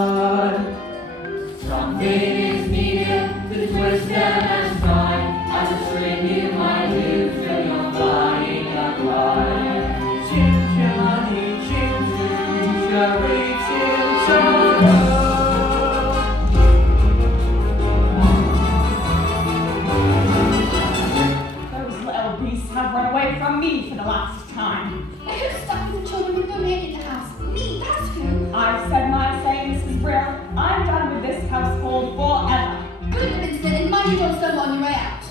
blood. Something is needed to twist them and sign. As a string you might lose till you're flying apart. Chim chimney, chim chim, cherry chim chim. Those little beasts have run away from me for the last time. Who's stuck with the children with no man in the house? Me, that's who. I've said my say, Mrs. Brill. I'm done with this household forever. Good have been said, and mind you don't stumble on your way out.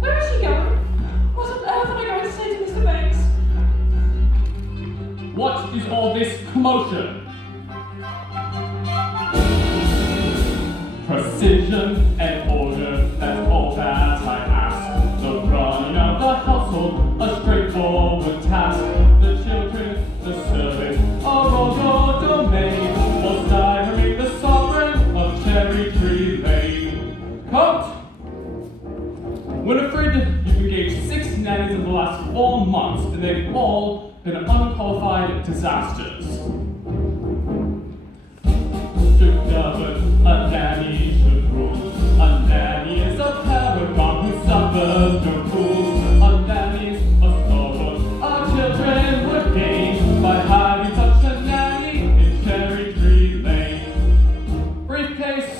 Where is she going? What on earth am I going to say to Mr. Banks? What is all this commotion? Precision and order, that's all that I ask. The running of the household, a straightforward task. The children, the servants, are all your domain, whilst I remain the sovereign of Cherry Tree Lane. Quote, Winifred, you've engaged 6 nannies in the last 4 months, and they've all been unqualified disasters. To govern, a nanny should rule. A nanny is a paragon who suffers no fools. A nanny's a stalwart, our children would gain by having such a nanny in Cherry Tree Lane. Briefcase,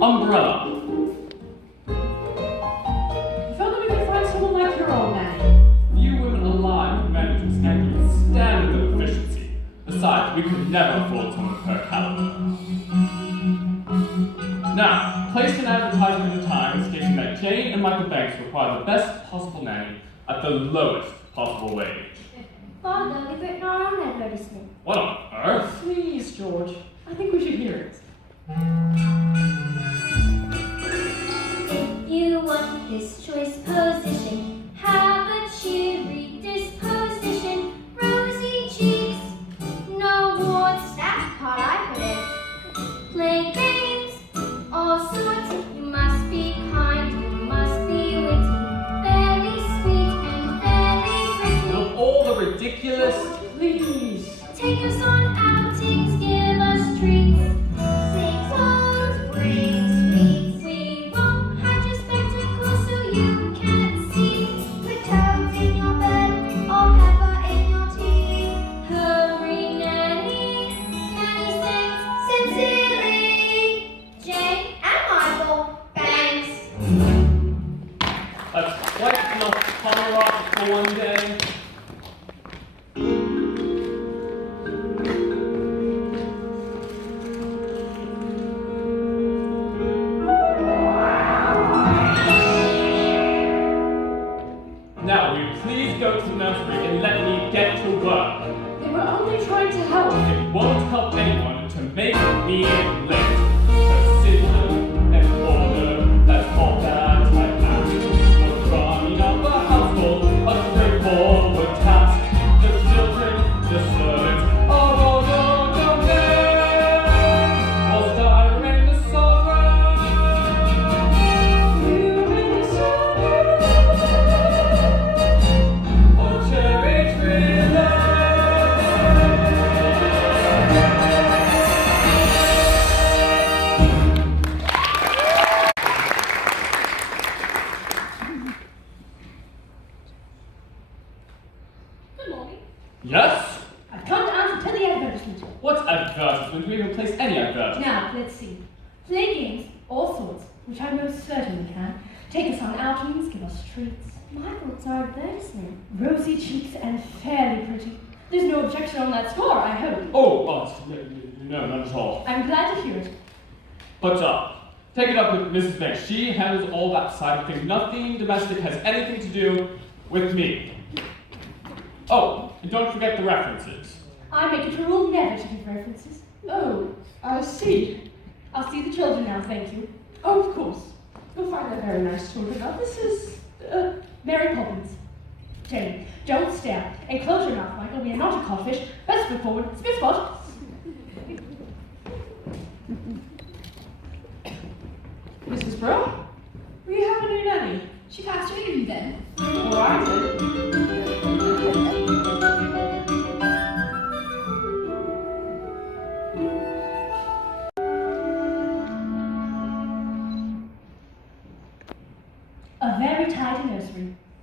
umbrella. If only we could find someone like your old nanny. Few women alive who manage to stand with standard of efficiency. Besides, we could never afford someone of her caliber. Now, place an advertisement in the Times stating that Jane and Michael Banks require the best possible nanny at the lowest possible wage. Father, we've written our own advertisement. What on earth? Please, George. I think we should hear it. You want this choice position, have a cheery disposition, rosy cheeks, no warts, that's the part I put in. Playing games, all sorts, you must be kind, you must be witty, very sweet and very pretty. Of all the ridiculous... Please. Take us on outings, give us treats, sing songs, bring sweets. We won't hide your spectacles so you can't see. Put toads in your bed, or pepper in your tea. Hurry, Nanny, Nanny sings sincerely. Jane and Michael Banks. That's quite enough fun rock for one day. Now, will you please go to the nursery and let me get to work? They were only trying to help. It won't help anyone to make me late. Precision and order, that's all that I ask. The running of a household, a straightforward task. The children, the servants, are all your domain, whilst I remain the sovereign. You remain the sovereign of Cherry Tree Lane. Good morning. Yes? I've come to answer to the advertisement. What advertisement? Do we even place any advertisement? Now, let's see. Play games, all sorts, which I most certainly can. Take us on outings, give us treats. Michael, it's our advertisement. Rosy cheeks and fairly pretty. There's no objection on that score, I hope. Oh, no, not at all. I'm glad to hear it. But, take it up with Mrs. Banks. She handles all that side of things. Nothing domestic has anything to do with me. Oh, and don't forget the references. I make it a rule never to give references. Oh, I see. I'll see the children now, thank you. Oh, of course. You'll find they're very nice children. Now, this is, Mary Poppins. Jane, don't stare. And close your mouth, Michael. We are not a codfish. Best foot forward. Spit spot. Mrs. Brill? We have a new nanny. She passed her interview then. Or I did.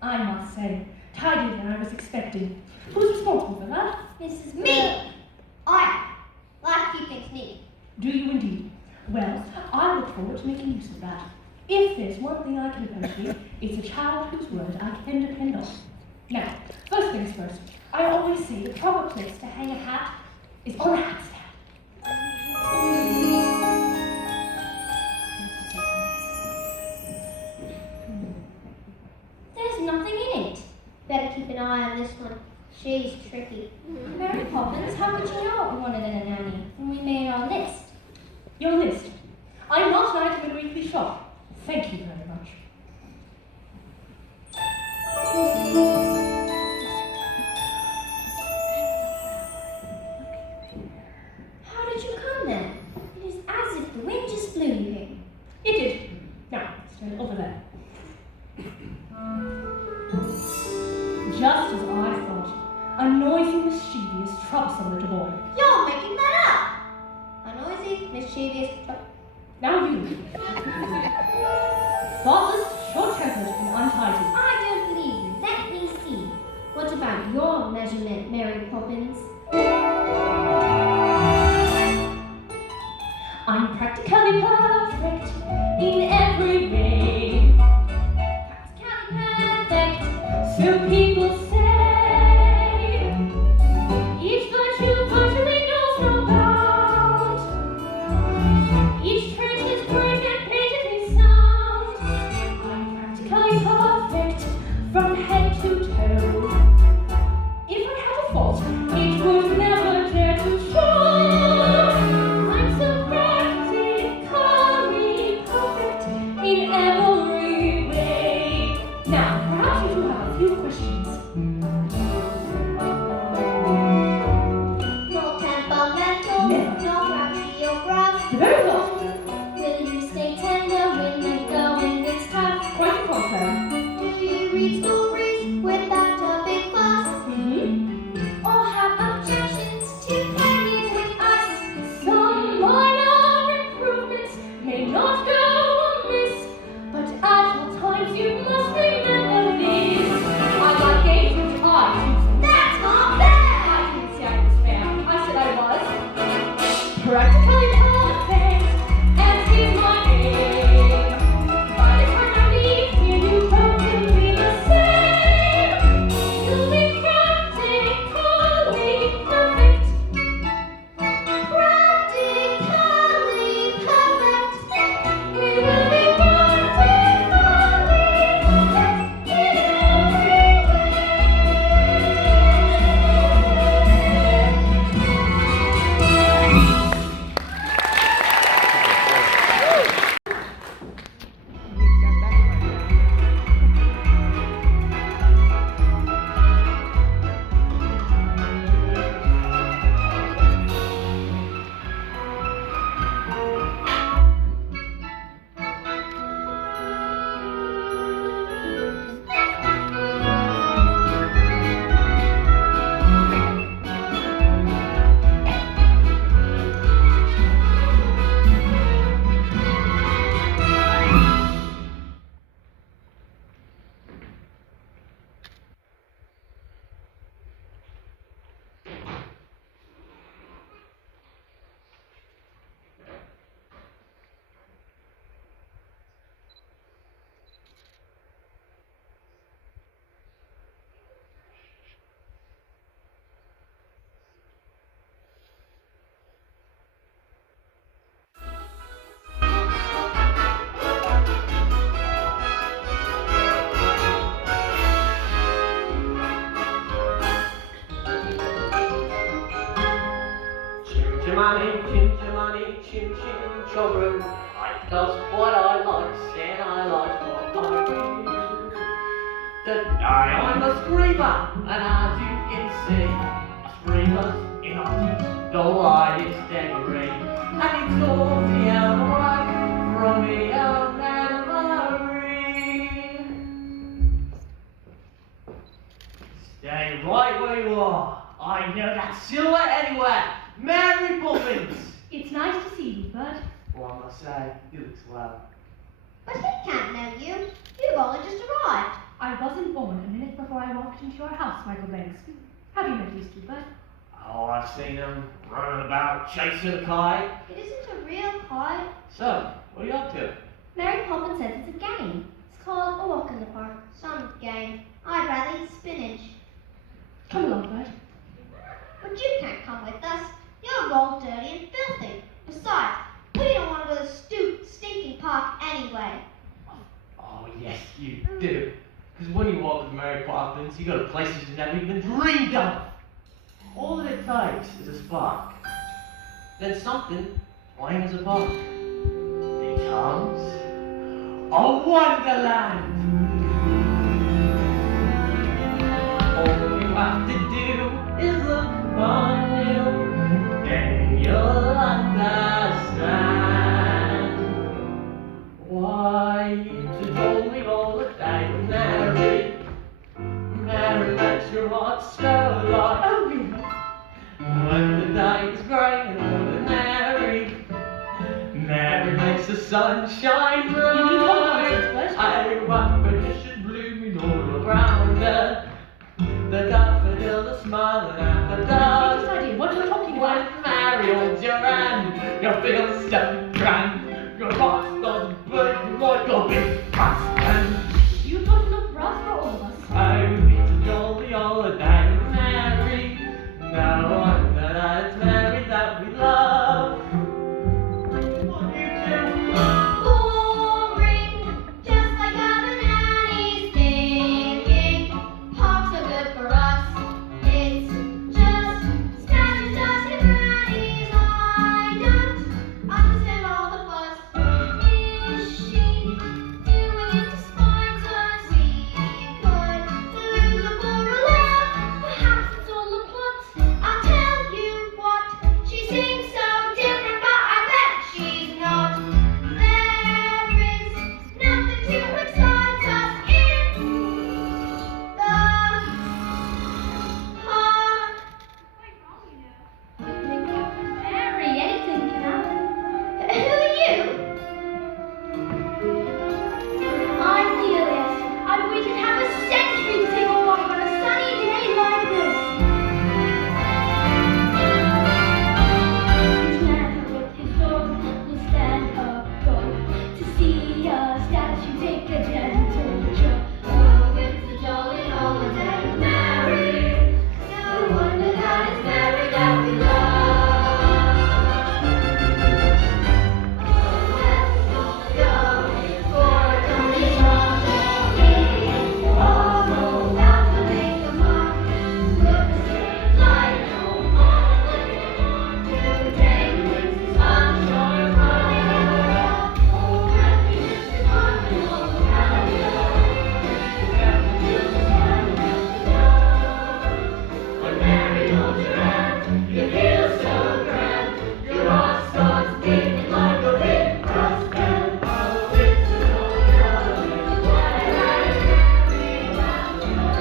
I must say, tidier than I was expecting. Who's responsible for that? Mrs. Me! I like keep things neat. Do you indeed? Well, I look forward to making use of that. If there's one thing I can boast with, it's a child whose word I can depend on. Now, first things first, I always say the proper place to hang a hat is on a hat stand. There's nothing in it. Better keep an eye on this one. She's tricky. Mary Poppins, how could you know what we wanted in a nanny when we made our list? Your list. I'm not an item in a weekly shop. Thank you very much. How did you come there? It is as if the wind just blew you here. It did. Now, stand over there. Just as I thought. A noisy, mischievous, troublesome little boy. You're making that up. A noisy, mischievous. Now you. Thoughtless, short-tempered, and untidy. I don't believe you. Let me see. What about your measurement, Mary Poppins? I'm practically perfect in every way. Practically perfect. So people say. Each virtue virtually knows no bound. Each trait is great and natively sound. I'm practically perfect from head to toe. If I had a fault, it would never dare to show. I'm so practically perfect in every way. Now, perhaps you do have a few questions. No temperamental, Never. no gravity or gruff. The very last. Will you stay tender when the going gets tough? Quite the contrary. Do you read stories without a big fuss? Mm-hmm. Or have objections to playing with us? Some minor improvements may not go amiss, but at all times you must remember this. I like games which I choose. That's not fair! I didn't say I was fair. I said I was. Practically perfect, and is my aim. By the time I leave here, you hope to be the same. You'll be practically perfect. Practically perfect. We will be practically perfect in every Chim-chimani, chim-chim, children. I does what I like, said I like what I do. Today I'm a screamer, and as you can see, a screamer's in our teeth, the light is dead-green, and it's all the right from the young memory. Stay right where you are. I know that silhouette anywhere. Mary Poppins! It's nice to see you, Bud. Well, I must say, you look swell. But he can't know you. You've only just arrived. I wasn't born a minute before I walked into your house, Michael Banks. Have you met these two, Bud? Oh, I've seen them running about chasing a kite. It isn't a real kite. So, what are you up to? Mary Poppins says it's a game. It's called A Walk in the Park. Some game. I'd rather eat spinach. Come along, Bud. But you can't come with us. You're all dirty and filthy. Besides, we don't want to go to the stinking park anyway. Oh, yes, you do. Because when you walk with Mary Poppins, you go to places you never even dreamed of. All that it takes is a spark. Then something, plain as a bug, becomes a wonderland. All you have to do is look on you, then you'll understand why it's a jolly all the day with Mary. Mary makes your heart stir like. Oh, really? When the day is grey and ordinary, Mary makes the sun shine You can talk bright. nonsense, Bud. I want permission blooming all around her. The daffodil is smiling at the What's dove. this idea? What are you talking When about? Mary holds your hand, you feel so grand. Your heart does break like a big brass band. You've got enough brass for all of us. I beat a jolly holiday with Mary. No wonder that it's Mary that we love. What do you do? Boring, just like other nannies thinking. Parks are good for us. It's just Spanish us and grannies. I don't understand all the fuss. Is she doing it to spite us? We could lose her for a laugh. Perhaps it's all a plot. I'll tell you what. She seems so different, but I bet she's not. There is nothing to excite us in the park. Mary, anything can happen. Who are you? I'm the Elias. I've waited half a century to take a walk on a sunny day like this. Each man with his dog will stand up tall to see a statue take a gentle jog. Oh, it's a jolly holiday, Mary. No wonder that it's Mary that we love. Oh, let's all go for a jolly holiday. Almost out to make a mark. Look, the street light, all today brings the sunshine bright. Oh, happiness is wonderful, when Mary holds your hand, you feel so grand. Your heart starts beating like a big brass band. Oh, it's a jolly holiday, why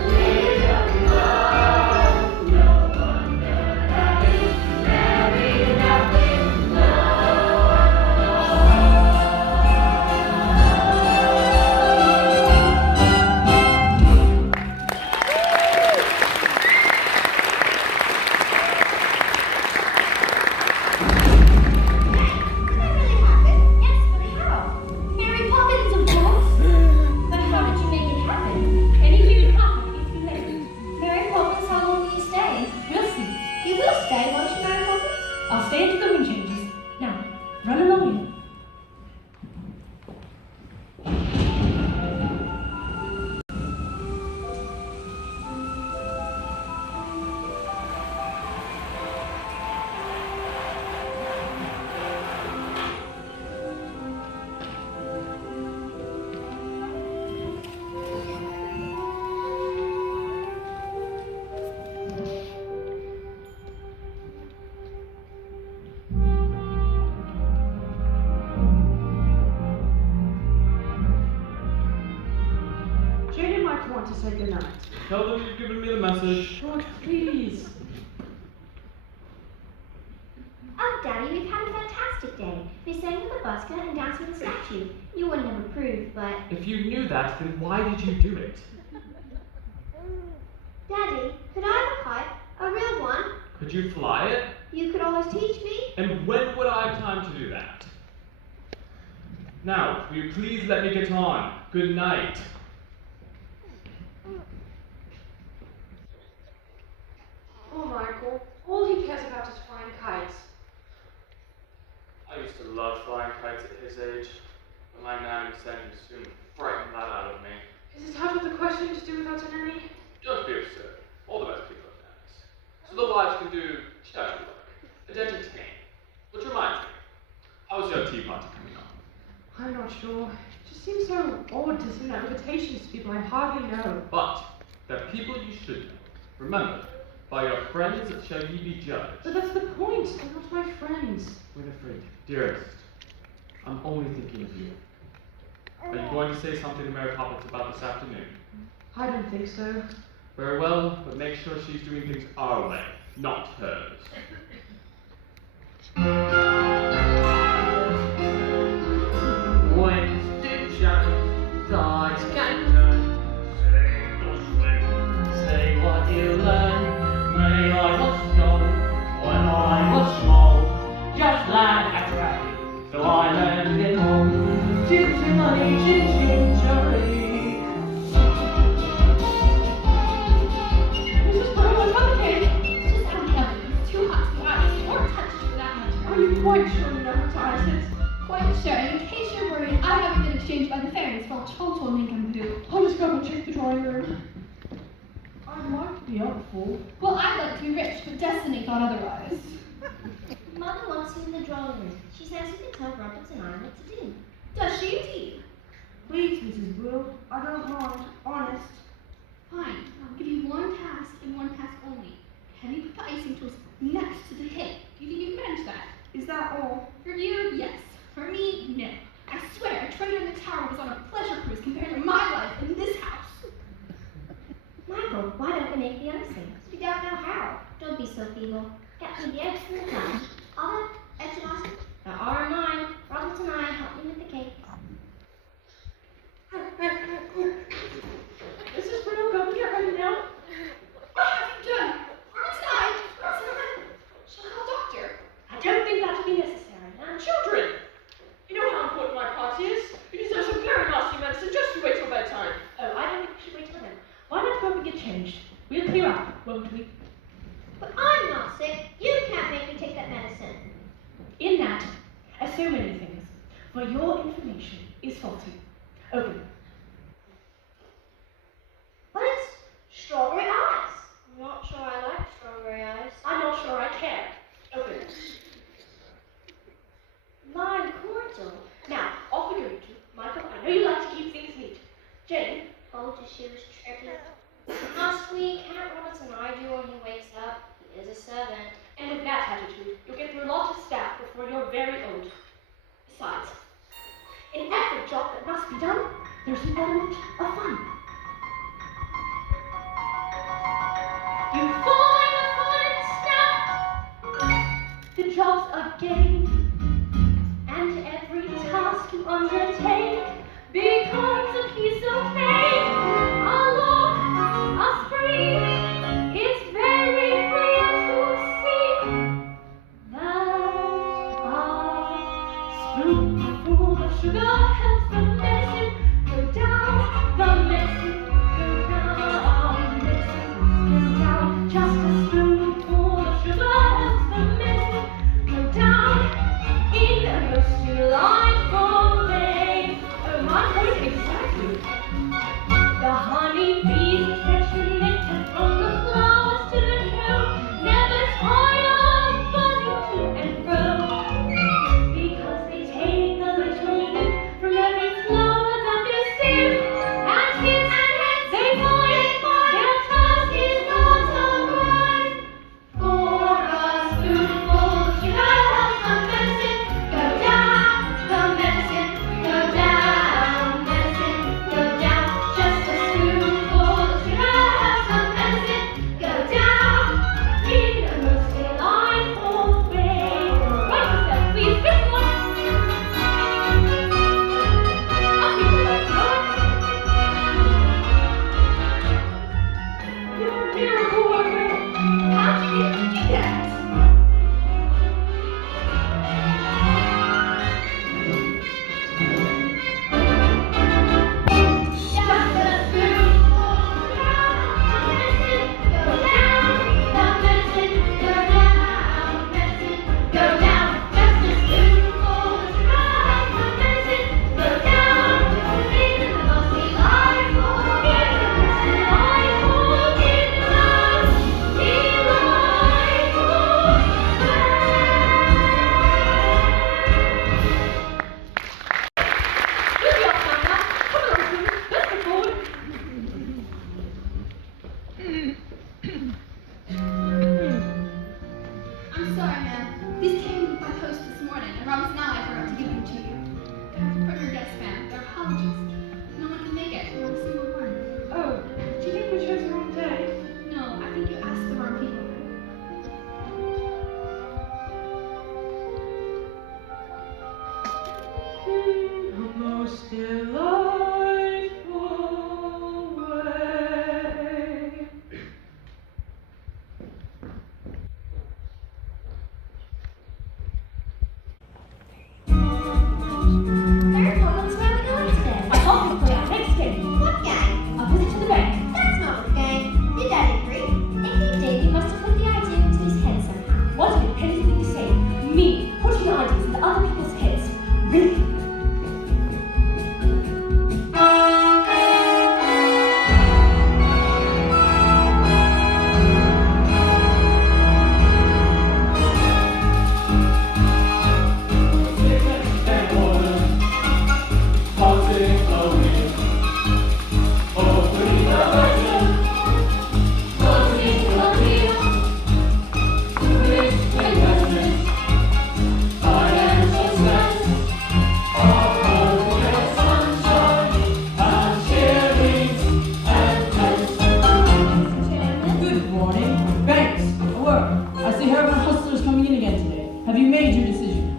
Mary that we love. No wonder that it's Mary that we Mary Poppins, of course. But how did you make it happen? Anything can happen if you let it. Mary Poppins, how long will you stay? We'll see. You will stay, won't you, Mary Poppins? I'll stay until the wind changes. Now, run along in. Jane might want to say goodnight. Tell them you've given me the message. George, please. Oh, Daddy, we've had a fantastic day. We sang with the busker and danced with the statue. You wouldn't have approved, but If you knew that, then why did you do it? Daddy, could I have a kite? A real one? Could you fly it? You could always teach me. And when would I have time to do that? Now, will you please let me get on? Good night. Oh, Michael, all he cares about is flying kites. I used to love flying kites at his age, but my nanny said he soon frightened that out of me. Is it out of the question to do without a nanny? Don't be absurd. All the best people have nannies. So the wives can do charity work and entertain. Which reminds me, how's your tea party coming on? I'm not sure. It just seems so odd to send out invitations to people I hardly know. But they're people you should know. Remember, by your friends shall ye be judged. But that's the point. They're not my friends. Winifred, dearest, I'm only thinking of you. Are you going to say something to Mary Poppins about this afternoon? I don't think so. Very well, but make sure she's doing things our way, not hers. Winston Churchill died Canton. Sing or swing, say what you learn. May I was young when I was small, just like a train, so I learned it all. Chim chim money, chim chim cherry. Mrs. Brown, what's happening? Just out of the oven. It's too hot to go out. It's more touched for that much. Are you quite sure you know how to ice it? Quite sure. In case you're worried, I haven't been exchanged by the fairies for a total nincompoop. I'll just go and check the drawing room. I might be up for. Well, I'd like to be rich, but destiny thought otherwise. Mother wants you in the drawing room. She says you can tell Roberts and I what to do. Does she indeed? Please, Mrs. Will, I don't mind. Honest. Fine. I'll give you one task and one task only. Can you put the icing tools next to the cake? Do you think you can manage that? Is that all? For you, yes. For me, no. I swear, a trainer in the tower was on a pleasure cruise compared to my life in this house. Michael, why don't we make the icing? We don't know how. Don't be so feeble. Get me the eggs and the flour. All that eggs and icing? There are mine. Roberts and I help me with the cake. Mrs. Bruno, go get ready now. What have you done? Roberts and I. Shall I call a doctor? I don't think that will be necessary. And children, you know how important my party is. You deserve some very nasty medicine. Just you wait till bedtime. Oh, I don't think we should wait till then. Why not go up and get changed? We'll clear up, won't we? But I'm not sick. You can't make me take that medicine. In that, as so many things, for your information is faulty. Open. But it's strawberry eyes. I'm not sure I like strawberry eyes. I'm not sure I care. Open. Lime cordial. Now, off we go, you two. Michael, I know you like to keep things neat. Jane, Oh, she was tricky. How sweet. Can't Roberts and I do when he wakes up? He is a servant. and with that attitude, you'll get through a lot of staff before you're very old. Besides, in every job that must be done, there's an element of fun. You find a fun snap. The job's a game, and every task you undertake becomes a piece of cake. A look, a spring, it's very clear to see that a spoonful of sugar helps the medicine go down, the medicine go down, medicine go down. Just a spoonful of sugar helps the medicine go down in a most delightful way. Oh, my point exactly. The honey bees fetch the nectar from the flowers to the hill, never tire of buzzing to and fro, because they take a little nip from every flower that they see. other people's heads. Really.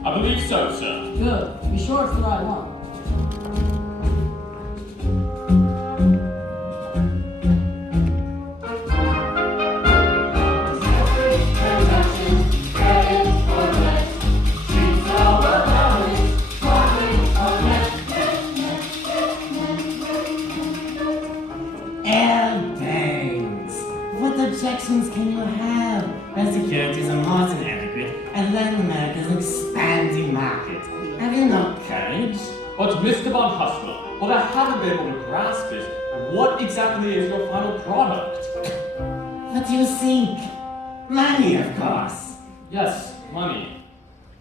I believe so, sir. Good. Be sure it's the right one. What objections can you have? When securities are more than adequate, and then America's expanding market. Have you no courage? But Mr. Von Hustler, what I haven't been able to grasp is, what exactly is your final product? What do you think? Money, of course. Yes, money.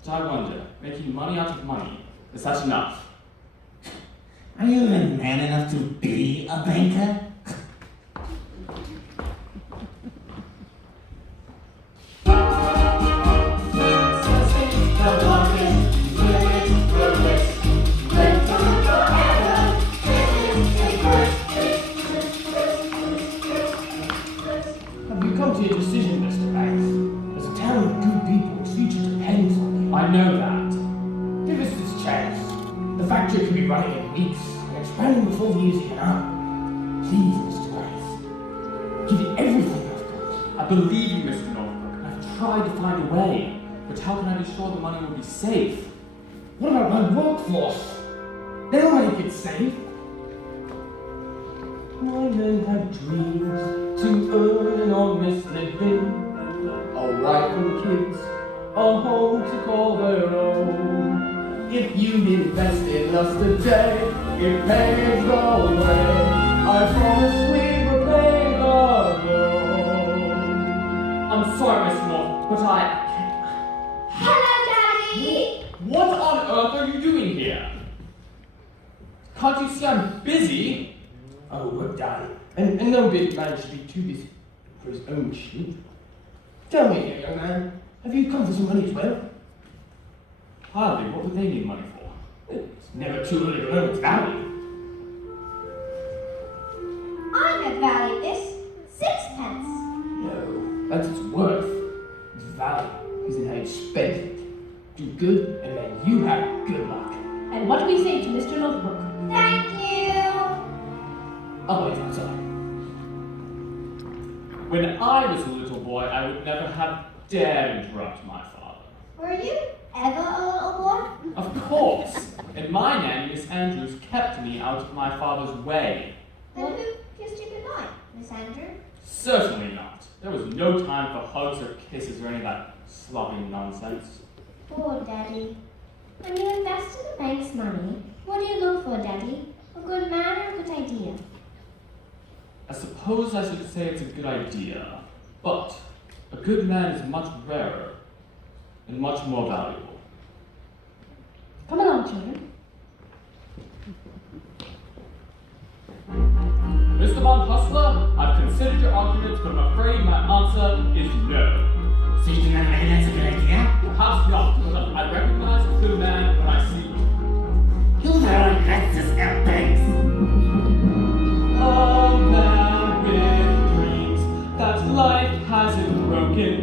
But I wonder, making money out of money, is that enough? Are you even man enough to be a banker? I know that. Give us this chance. The factory can be running in weeks and expanding before the year's even up. Please, Mr. Grace. Give it everything I've got. I believe you, Mr. Norfolk, and I've tried to find a way. But how can I be sure the money will be safe? What about my workforce? They'll make it safe. My men have dreams to earn an honest living. A wife and kids, a home to call their own. If you invest in us today, it pays the way. I promise we repay the loan. I'm sorry, Mr. Norfolk, but I... Hello, Daddy! What on earth are you doing here? Can't you see I'm busy? Oh, but Daddy, and no big man should be too busy for his own children. Tell me, young man, have you come for some money as well? Hardly. What would they need money for? It's never too early to learn its value. I have valued this 6pence. No, that's its worth. Its value is in how you spend it. Do good, and then you have good luck. And what do we say to Mr. Northbrook? Thank you! I'll wait outside. When I was a little boy, I would never have dared interrupt my father. Were you ever a little boy? Of course. And my nanny, Miss Andrews, kept me out of my father's way. Then who kissed you goodnight, Miss Andrew? Certainly not. There was no time for hugs or kisses or any of that sloppy nonsense. Poor Daddy. When you invest in the bank's money, what do you look for, Daddy? A good man or a good idea? I suppose I should say it's a good idea, but a good man is much rarer and much more valuable. Come along, children. Mr. Von Hustler, I've considered your arguments, but I'm afraid my answer is no. So you do not reckon that's a good idea? Perhaps not, but I recognize a good man when I see one. You know that's just our banks. A man with dreams that life hasn't broken.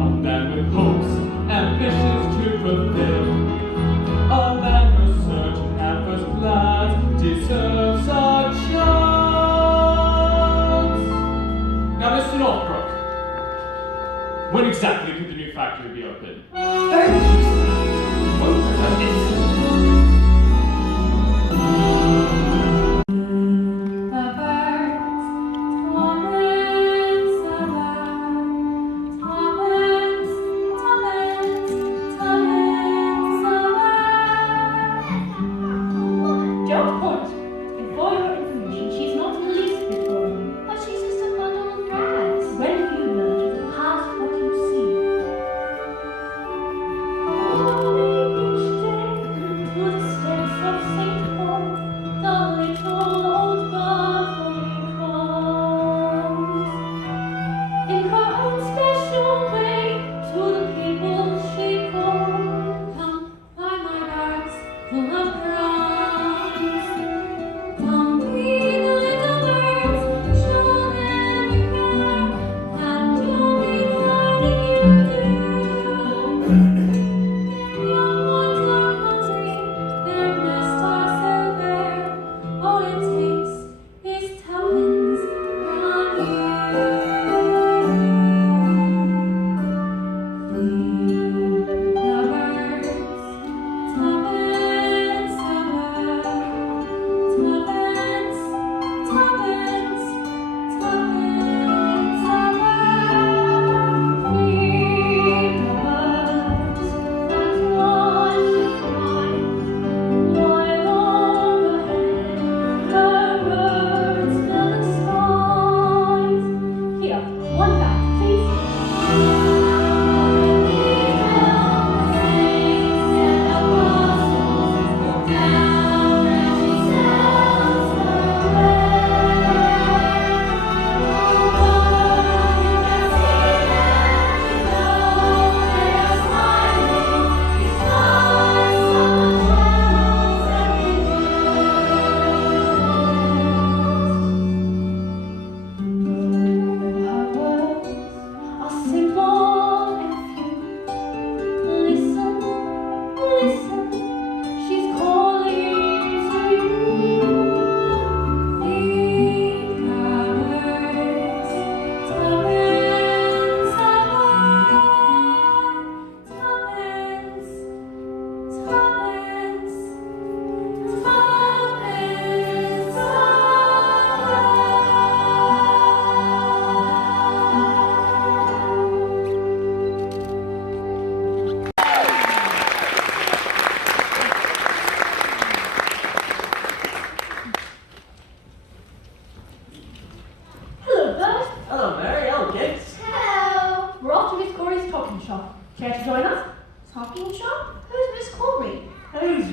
A man with hopes, ambitions to fulfill. A man who's searching at first glance deserves a chance. Now, Mr. Northbrook, when exactly could the new factory be open? Thank you, sir. Won't regret this. The birds,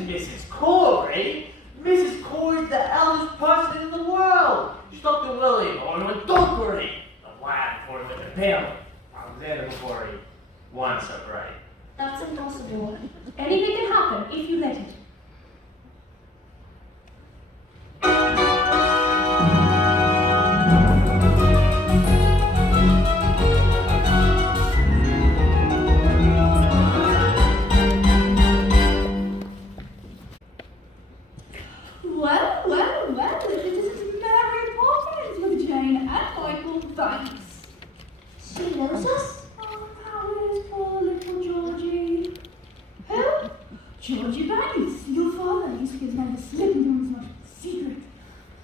Mrs. Corey. Mrs. Corey's the eldest person in the world. She's Dr. William Owen Dockery. The lad before he lived in Pale. Alexander before he won so great. That's impossible. Anything can happen if you let it. Well, it is Mary Poppins with Jane and Michael Banks. She knows us? Oh, how is poor little Georgie? Who? Georgie Banks, your father used to give me the slipping on as much secret.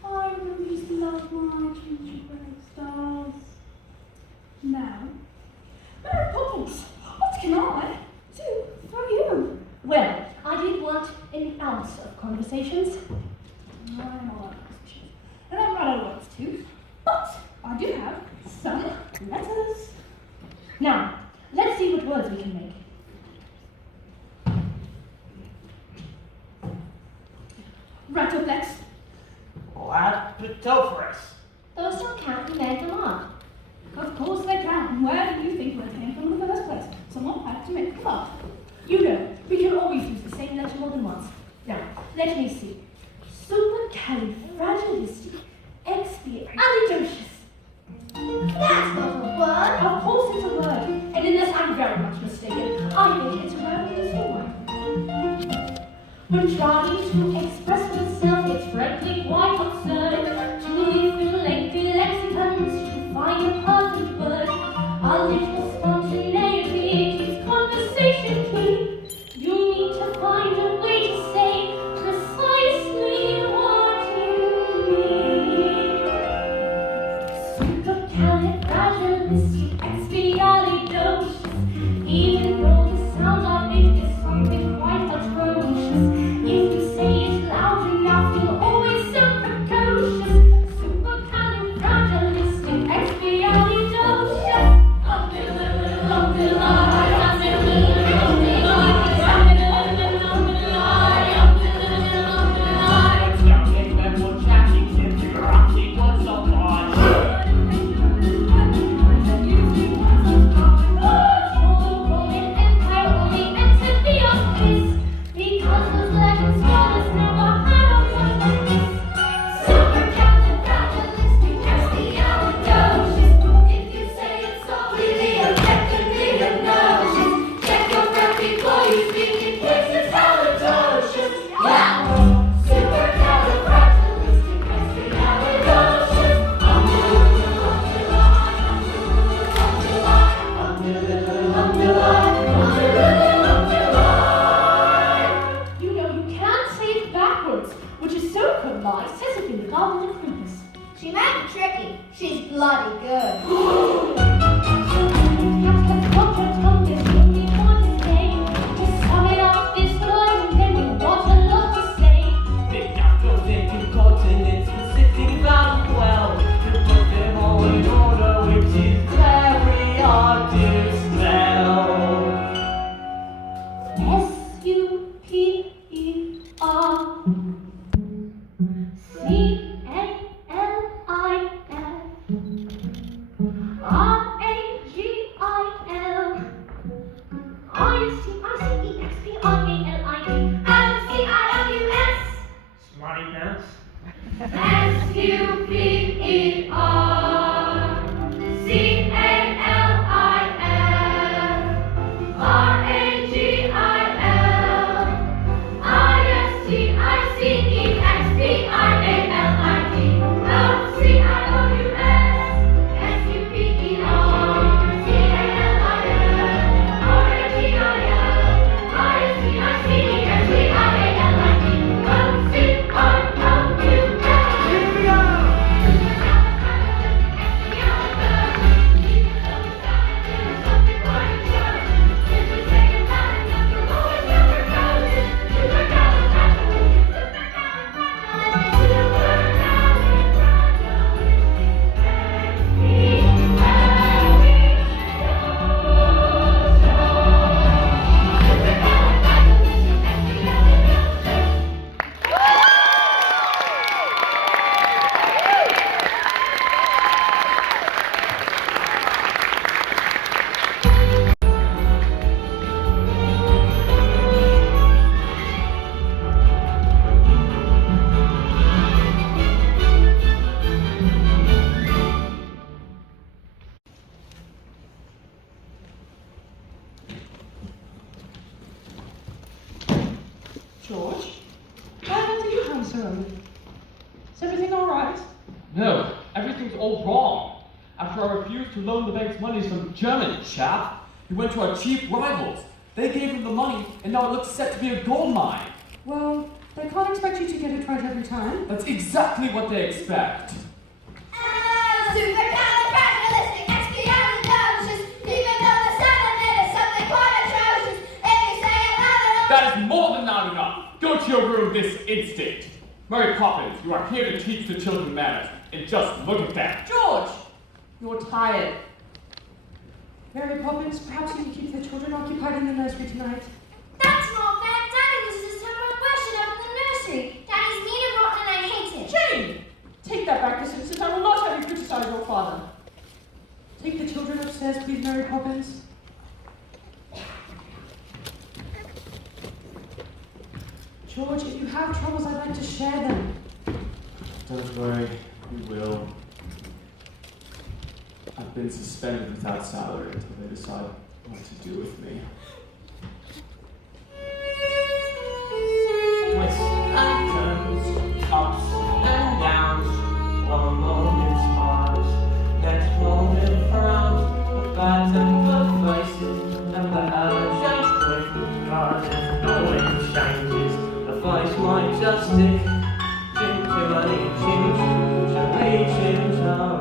I remember he used to love my gingerbread stars. Now, Mary Poppins, what can I do for you? Well, I didn't want an ounce of conversations. I know that conversations, and I'm not at words too, but I do have some letters. Now, let's see what words we can make. Rattleflex. Lapitophorus. Those don't count, you made them up. Of course they can. Where do you think they came from in the first place? Someone had to make them up. You know, we can always use the same letter more than once. Now, let me see. Supercalifragilisticexpialidocious. That's not a word. Of course it's a word, and unless I'm very much mistaken, I think it's a very useful one. When trying to express oneself, it's frankly quite absurd to live through lengthy lexicons to find a perfect word. A little spontaneity keeps conversation key. You need to find a way to say precisely what you mean. Supercalifragilisticexpialidocious. Even though the sound of it is something quite atrocious, if you say it loud enough, you'll always so precocious. She might be tricky. She's bloody good. Big Duck goes into continents and sitting round well to put them all in order, which is very hard to spell. SUPERCALIFRAGILISTICEXPIALIDOCIOUS. George, why are you home so early? Is everything all right? No, everything's all wrong. After I refused to loan the bank's money to some German chap, he went to our chief rivals. They gave him the money, and now it looks set to be a gold mine. Well, they can't expect you to get it right every time. That's exactly what they expect. That is more than loud enough. Go to your room this instant. Mary Poppins, you are here to teach the children manners, and just look at that. George, you're tired. Mary Poppins, perhaps you can keep the children occupied in the nursery tonight. That's not fair. Daddy loses his time on worship up in the nursery. Daddy's mean and rotten and I hate it. Jane! Take that back this instant. I will not have you criticize your father. Take the children upstairs, please, Mary Poppins. George, if you have troubles, I'd like to share them. Don't worry, we will. I've been suspended without salary until they decide what to do with me. Twists and turns, ups and downs, one moment smiles, next moment frowns, with bad-tempered faces, and the urgent joyful gardens, no one changes, the face might just stick, chim-chimney, chim-chim-chimney, chim-chim.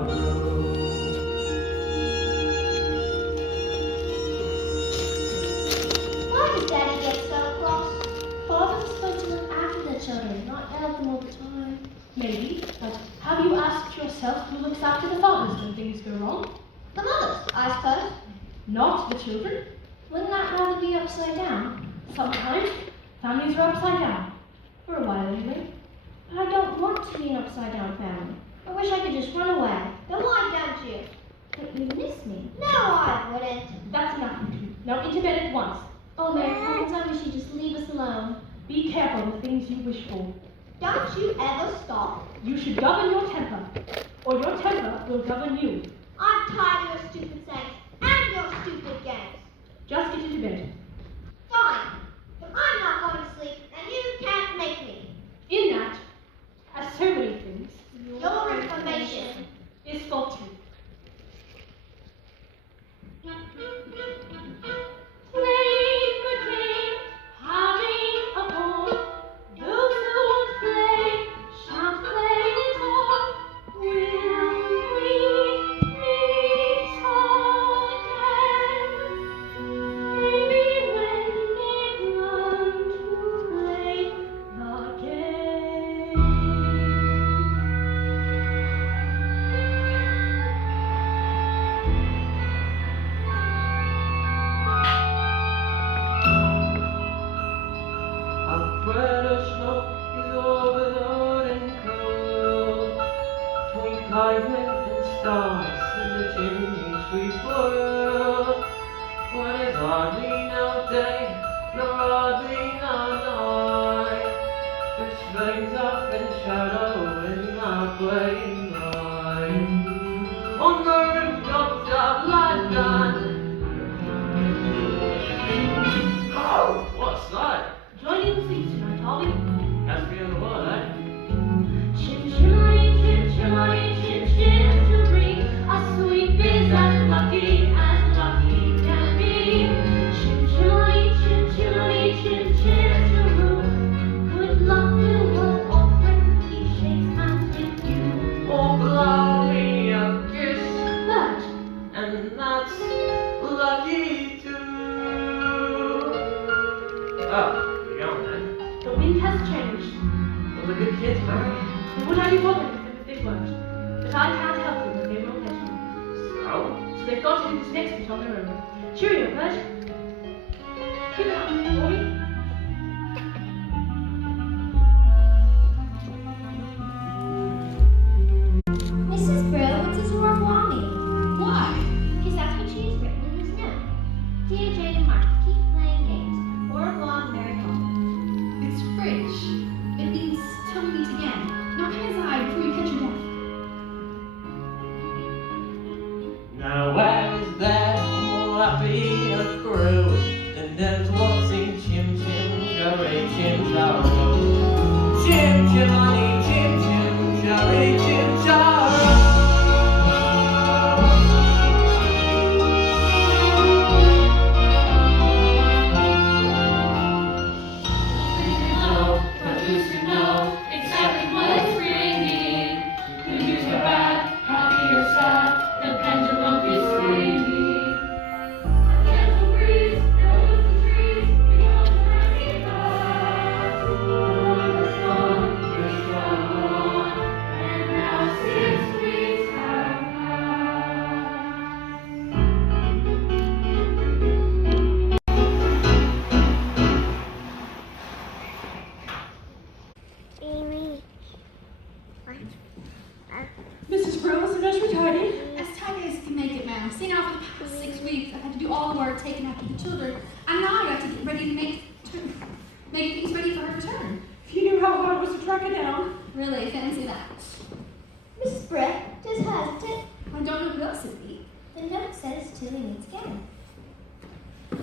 Why does Daddy get so cross? Fathers are supposed to look after their children, not yell at them all the time. Maybe, but have you asked yourself who looks after the fathers when things go wrong? The mothers, I suppose. Not the children. Wouldn't that rather be upside down? Sometimes families are upside down. For a while anyway. I don't want to be an upside down family. I wish I could just run away. Then why don't you? But you miss me. No, I wouldn't. That's enough. Now into bed at once. Oh, Mary Poppins, I wish you'd just leave us alone. Be careful of the things you wish for. Don't you ever stop. You should govern your temper, or your temper will govern you. I'm tired of your stupid sayings and your stupid games. Just get into bed. Fine, but I'm not going to sleep, and you can't make me. In that, as so many things, Your information. is faulty. Playing the game, having a ball. Those who won't play, shan't play at all. Will we meet again? Maybe when they've learned to play the game. A thread of smoke is over the wood and cold, between pavement and stars in the chimney sweet world. When it's hardly no day, nor hardly no night, which flames up in shadow in my playing light. On the rooftops of London. Oh, what's that? Join in the sing tonight, are we? That's the other one, eh? Chim chimney, chim chimney, chim chimney, a sweet biz as lucky can be. Chim chimney, chim chimney, good luck will work often. He shakes hands with you. Oh, blow me a kiss, But and that's lucky too. Oh, you're gone then. the wind has changed. Well, the good kids, Mary. Would I be bothered if they weren't? But I can't help them when they won't let me. Oh, So they've got to do this next bit on their own. Cheerio, Bert. Keep it up, boy. Mrs. Brill, what does your want me? Why? Because that's what she's written in this note. Dear Jane and Mark, keep playing games. Au revoir, Mary Poppins. It's French. It means till we meet again. Now here's I before you catch your death. now where is there more happy a crew than them waltzing chim chim going chimcharo. Chim chimani, chim chim, jolly chimcharo. Producer know exactly what it's bringing. Good news or bad, happy or sad, the pendulum is swinging. A gentle breeze fills the trees, becomes rising tide. One is gone, you're strong on, and now 6 weeks have Amy. Mrs. Brill, is the nursery tidy? As tidy as you can make it, ma'am. Staying out for the past 6 weeks, I've had to do all the work taken after the children, and now I have to get ready to make things ready for her return. If you knew how hard it was to track her down. Really, fancy that. Mrs. Brett, just hasn't it? I don't know who else it'd be. The note says till we meet again.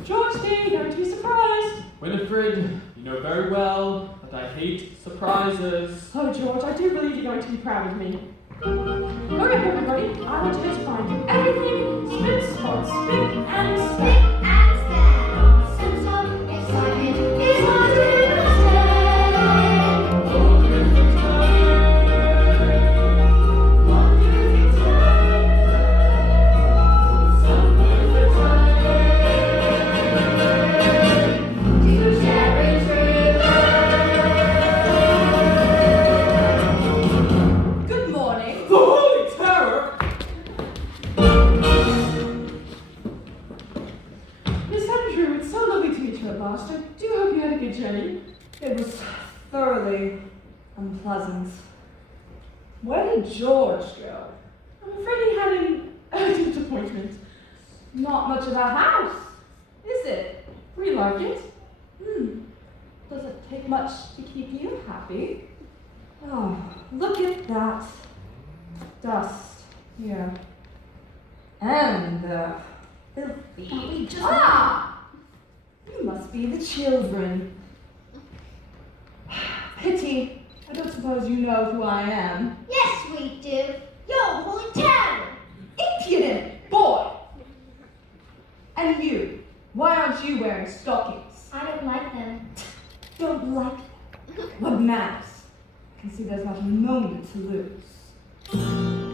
George, you're going to be surprised. Winifred, you know very well that I hate surprises. Oh, George, I do believe you're going to be proud of me. Hurry up, everybody. I want you to find you everything. Spit, spot, spit, and Spit spat. and span. Sense of excitement is hard to understand. wonderful time. Wonderful time. Summer's the time. To Sharon's river. Good morning. The Holy Terror! Miss Andrew, it's so lovely to meet you at last. I do hope you had a good journey. It was thoroughly unpleasant. Where did George go? I'm afraid he had an urgent appointment. Not much of a house, is it? We like it. Doesn't take much to keep you happy. Oh, look at that dust here. And the filthy. Ah! You must be the children. Pity. I don't suppose you know who I am. Yes, we do. You're the Holy Terror. Impudent boy! And you, why aren't you wearing stockings? I don't like them. Don't like them. What matters? I can see there's not a moment to lose.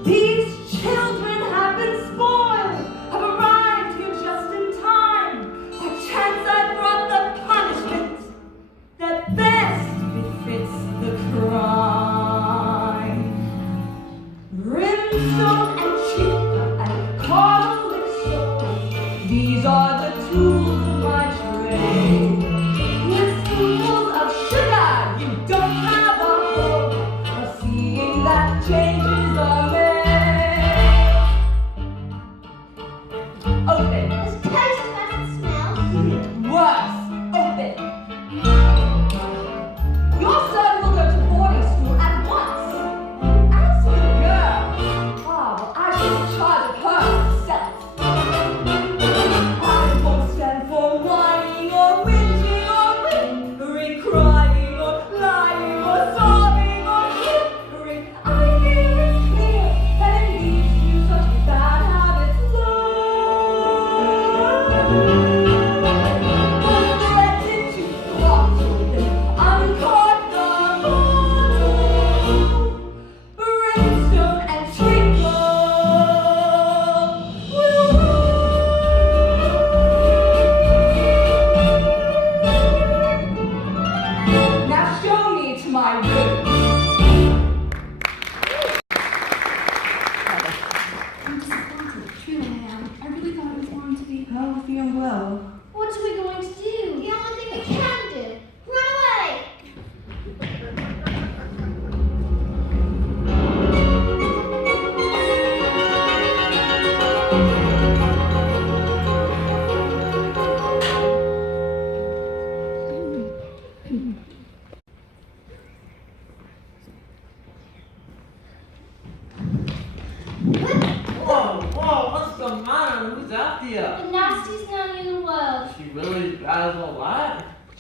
These children have been spoiled, have arrived here just in time. Perchance I brought the punishment that best befits the crime. Brimstone and chica and coral elixir, these are the tools of my trade. With spoonfuls of sugar, you don't have a hope of seeing that changes are made.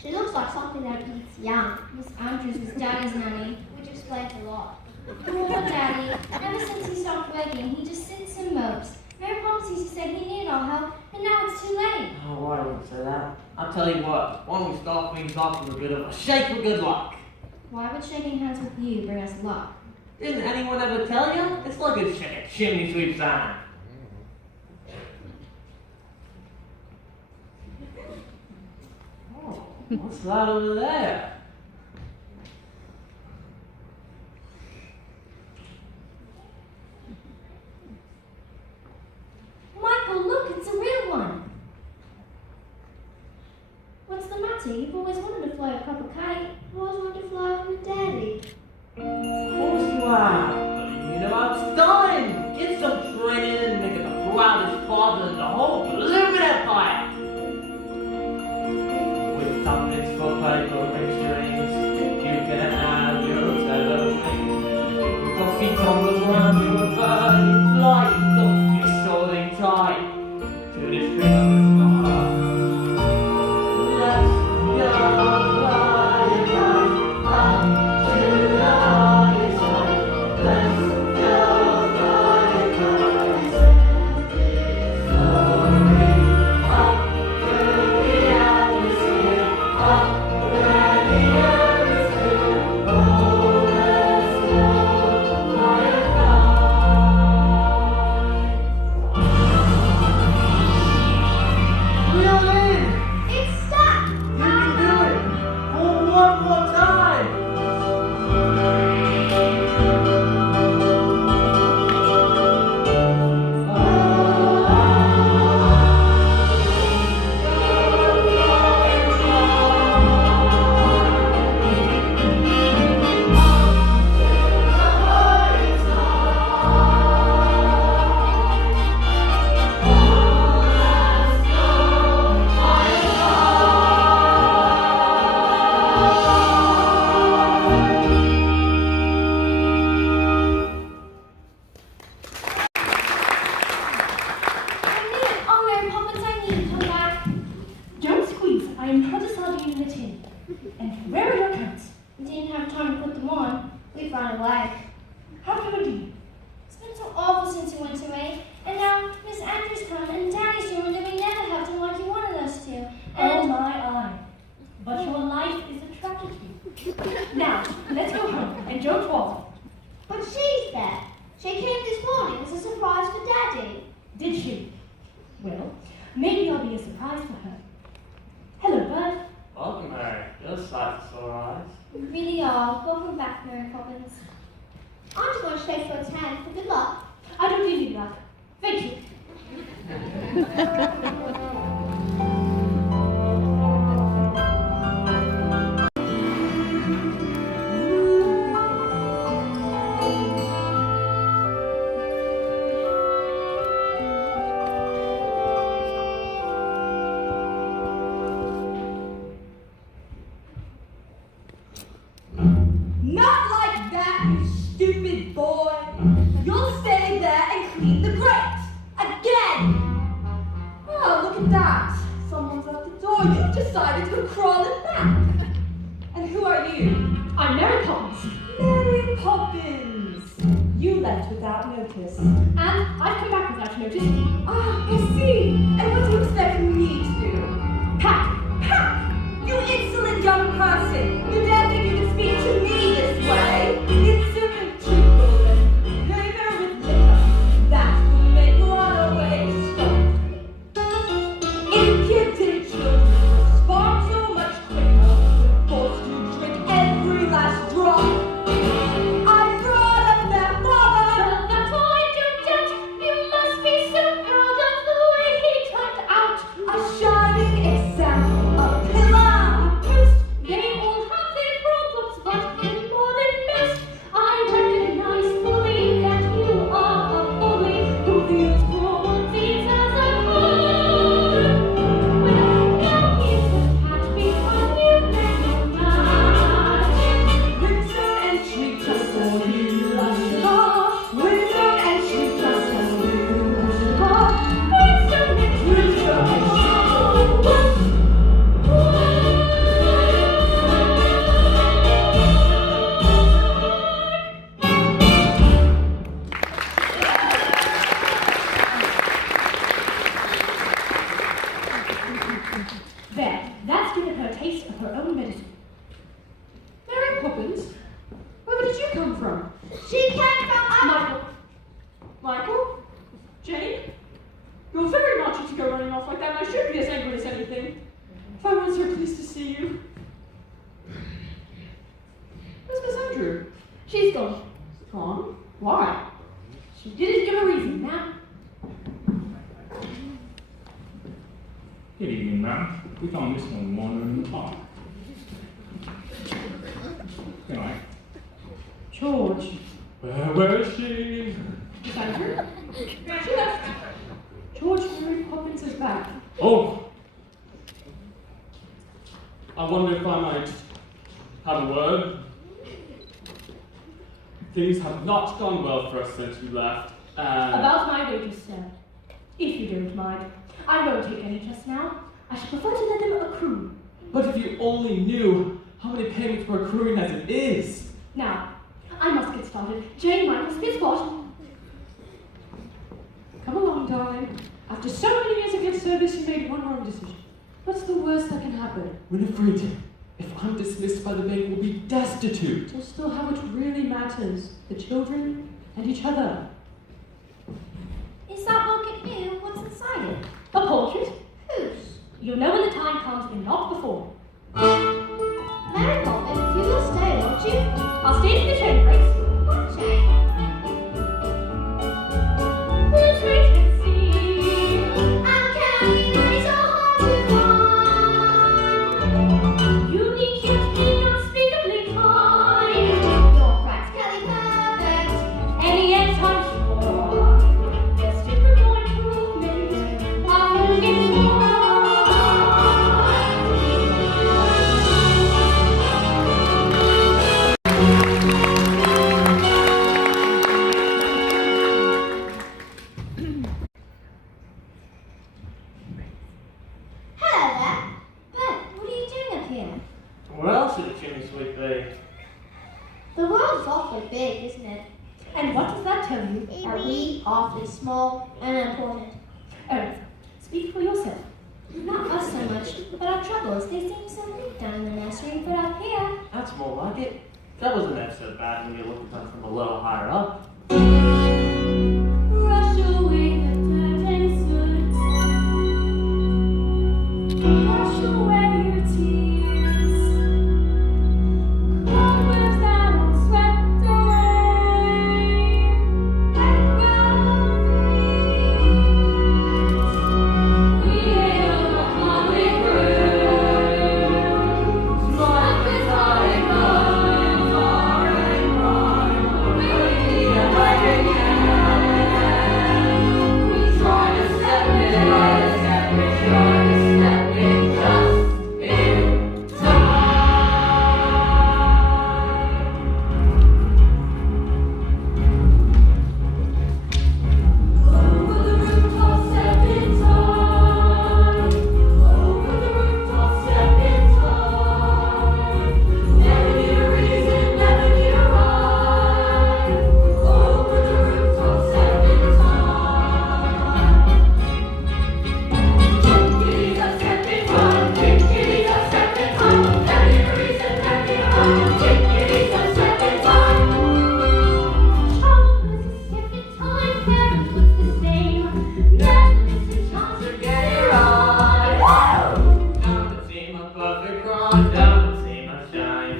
She looks like something that eats young. Miss Andrews was Daddy's nanny, which explains a lot. Poor Daddy. Ever since he stopped working, he just sits and mopes. Mary Poppins used to say he needed our help, and now it's too late. Oh, I wouldn't say that. I'll tell you what, why don't we start things off with a bit of a shake for good luck? Why would shaking hands with you bring us luck? Didn't anyone ever tell you? It's like a chimney sweep sign. Oh, what's that over there? Michael, look, it's a real one. What's the matter? You've always wanted to fly a proper kite. I always wanted to fly with Daddy. Of course you are. You know how it's done. Get some training and make it the proudest father in the whole blooming empire. With tuppence for paper and strings, you can have your telling. With your feet on the ground, you will burn, you fly, you fish holding tight to this river. Let's go flying up to the highest height. Let's go flying slowly up through the atmosphere, up where the air is clear. Oh, let's go flying high. Reel in! It's stuck! You can do it! Oh, one more time! Oh, Mary Poppins, I need to come back. Don't squeeze. I am not a sardine in a tin. And where are your coats? We didn't have time to put them on. We ran away. Have you indeed? It's been so awful since you went away. And now Miss Andrews come and Daddy's doing that we never helped him like he wanted us to. Oh And my eye. But your life is a tragedy. Now, let's go home and don't walk. but she's there. She came this morning as a surprise for Daddy. Did she? Well, maybe I'll be a surprise for her. Hello, Bud. Welcome, Mary. Your sight is so eyes. We really are. Welcome back, Mary Poppins. Aren't you going to shake for a hand for good luck? I don't really need luck. Thank you. Not like that, you stupid boy. You'll stay there and clean the grate. Again. Oh, look at that. Someone's at the door. You've decided to go crawling back. And who are you? I'm Mary Poppins. Mary Poppins. You left without notice. And I've come back without notice. Ah, I see. And what do you expect me to do? Pack. Pack! You insolent young person! You dare think you can speak to me this way? It's a triple and flavor with liquor. That will make runaways stop. Impudent children will spark so much quicker, forced to drink every last drop. I brought up their mother! Well, that's why I do that. You must be so proud of the way he turned out. A shining example, a pillar, a post. They all have true. She's gone. Gone? Why? She didn't give a reason. Now, Good evening, ma'am. We found this one wandering in the park. Good night. George. Where is she? Is Andrew? She left. George, Mary Poppins is back. Oh! I wonder if I might have a word. Things have not gone well for us since we left, and... About my wages, sir. If you don't mind. I won't take any just now. I should prefer to let them accrue. But if you only knew how many payments we're accruing as it is. Now, I must get started. Jane, mine must be a spot. Come along, darling. After so many years of your service, you made one wrong decision. What's the worst that can happen? Winifred, if I'm dismissed by the bank, we'll be destitute. We'll still have what really matters. The children and each other. Is that locket new? What's inside it? A portrait? Whose? You'll know when the time comes, and not before. Mary Poppins, you will stay, won't you? I'll stay in the train breaks. What train? The train can see. I'm carrying it so hard to find. You need cute, being unspeakably kind. You're practically perfect. Any end time sure. There's still more improvement. I'm looking for. Hello there. Ben, what are you doing up here? Where else should a chimney sweep be? The world's awfully big, isn't it? And what does that tell you? Are we awfully small and unimportant? Oh, speak for yourself. Not us so much, but our troubles. They seem so big down in the nursery, but up here. That's more like it. That wasn't that so bad when you look at them from a little higher up. Brush away the dirt and soot. Wash away your tears. Cobwebs that are swept away. And ground free. We hail the Holly Crew. Smoke is high and low, far and wide. We need a hiding we try to step in, we try to step in just in time. Over the rooftop, step in time. Over the rooftop, step in time. Never need a reason, never need a rhyme. Over the rooftop, step in time. Kitties are step in time. Kitties are step in time. Never need a reason, never need a rhyme. Kitties are step in time. Childhood's a step in time. Parenthood's the same. Never miss a chance to get it right. Down the team of perfect rhyme, down the team of shine.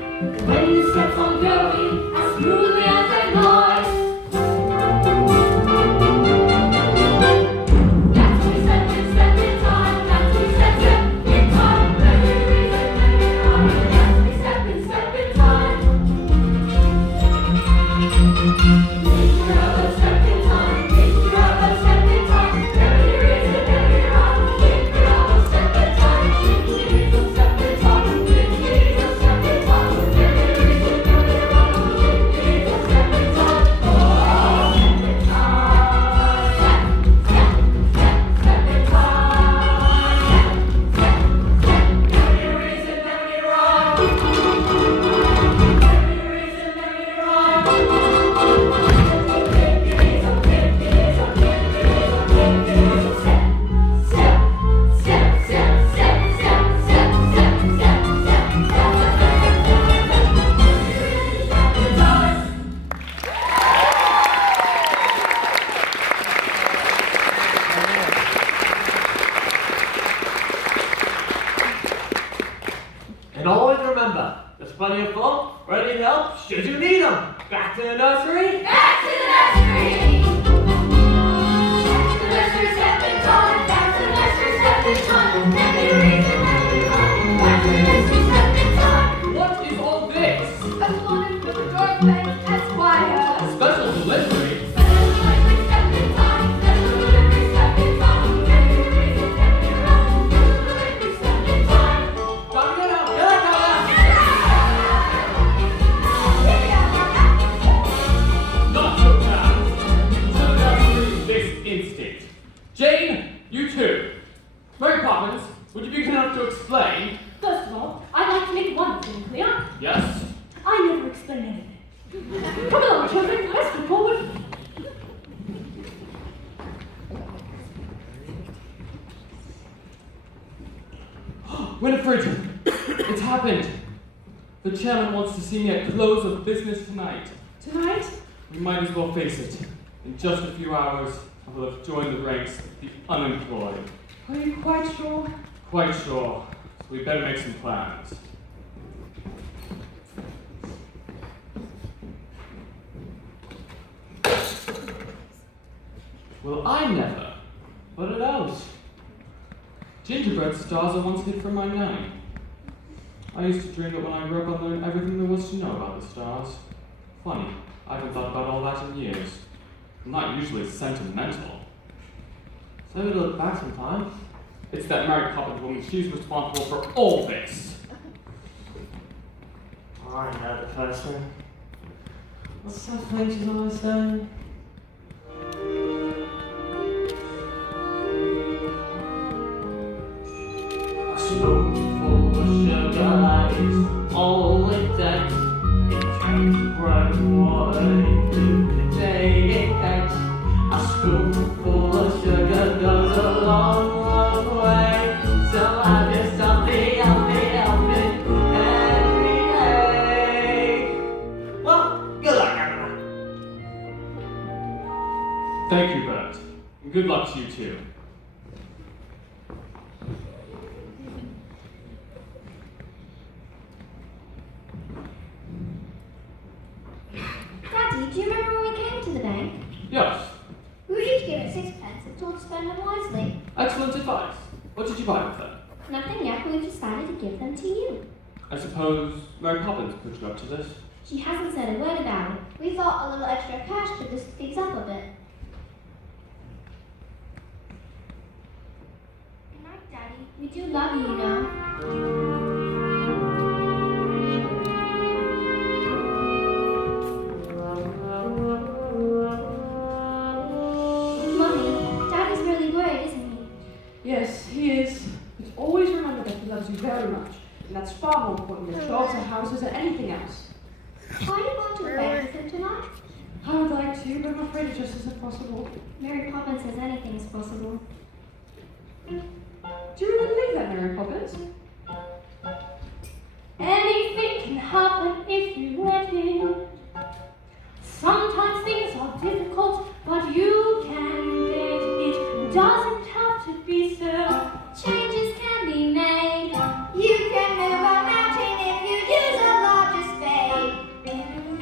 When the steps on going as smoothly as they glide. That's we step in time. That's we step in time. Never need a reason, never need a rhyme. That's we step in time. Nature of a step in time. Nature of a step in time. Never need a reason, never need a rhyme. Nature of a step in time. Nature of a step in time. Nature of a step in time. Never need a reason, never need a rhyme. beautiful. Ready to help should you need them. Back to the nursery. Back to the nursery! Back to the nursery, step and on. Back to the nursery, step and on. Let me reason, let me run. Back to the nursery, step and on. What is all this? A woman with a door plate, Esquire. Special delivery? Not so fast. To the nursery this instant. Jane, you too. Mary Poppins, would you be kind enough to explain? First of all, I'd like to make one thing clear. Yes? I never explain anything. Come along, children, let's go forward. Winifred, it's happened. The chairman wants to see me at close of business tonight. Tonight? We might as well face it. In just a few hours, I will have joined the ranks of the unemployed. Are you quite sure? Quite sure. So we better make some plans. Well, I never. But it else. Gingerbread stars are once hid from my name. I used to dream that when I grew up I'd learn everything there was to know about the stars. Funny, I haven't thought about all that in years. I'm not usually sentimental. So to look back sometimes. It's that Mary Poppins woman, she's responsible for all this. I know the person. What's that thing she's always saying? A spoonful of sugar that is all it takes. It turns brown water into the day it takes. A spoonful of sugar goes a long, long way. So have yourself the healthy every day. Well, good luck, everyone. Thank you, Bert. And good luck to you too. Daddy, do you remember when we came to the bank? Yes, We were each given sixpence and told to spend them wisely. excellent advice. What did you buy with them? Nothing yet, but we've decided to give them to you. I suppose Mary Poppins put you up to this. She hasn't said a word about it. We thought a little extra cash could just things up a bit. Good night, Daddy. We do love you, you know. Mummy, Daddy's really worried, isn't he? Yes, he is. But always remember that he loves you very much. And that's far more important than jobs or houses or anything else. Are you going to the bank with him tonight? I would like to, but I'm afraid it just isn't possible. Mary Poppins says anything is possible. Do you really believe that, Mary Poppins? Anything can happen if you let it. Sometimes things are difficult, but you can get it. Doesn't have to be so. Changes can be made. You can move a mountain if you use a larger spade.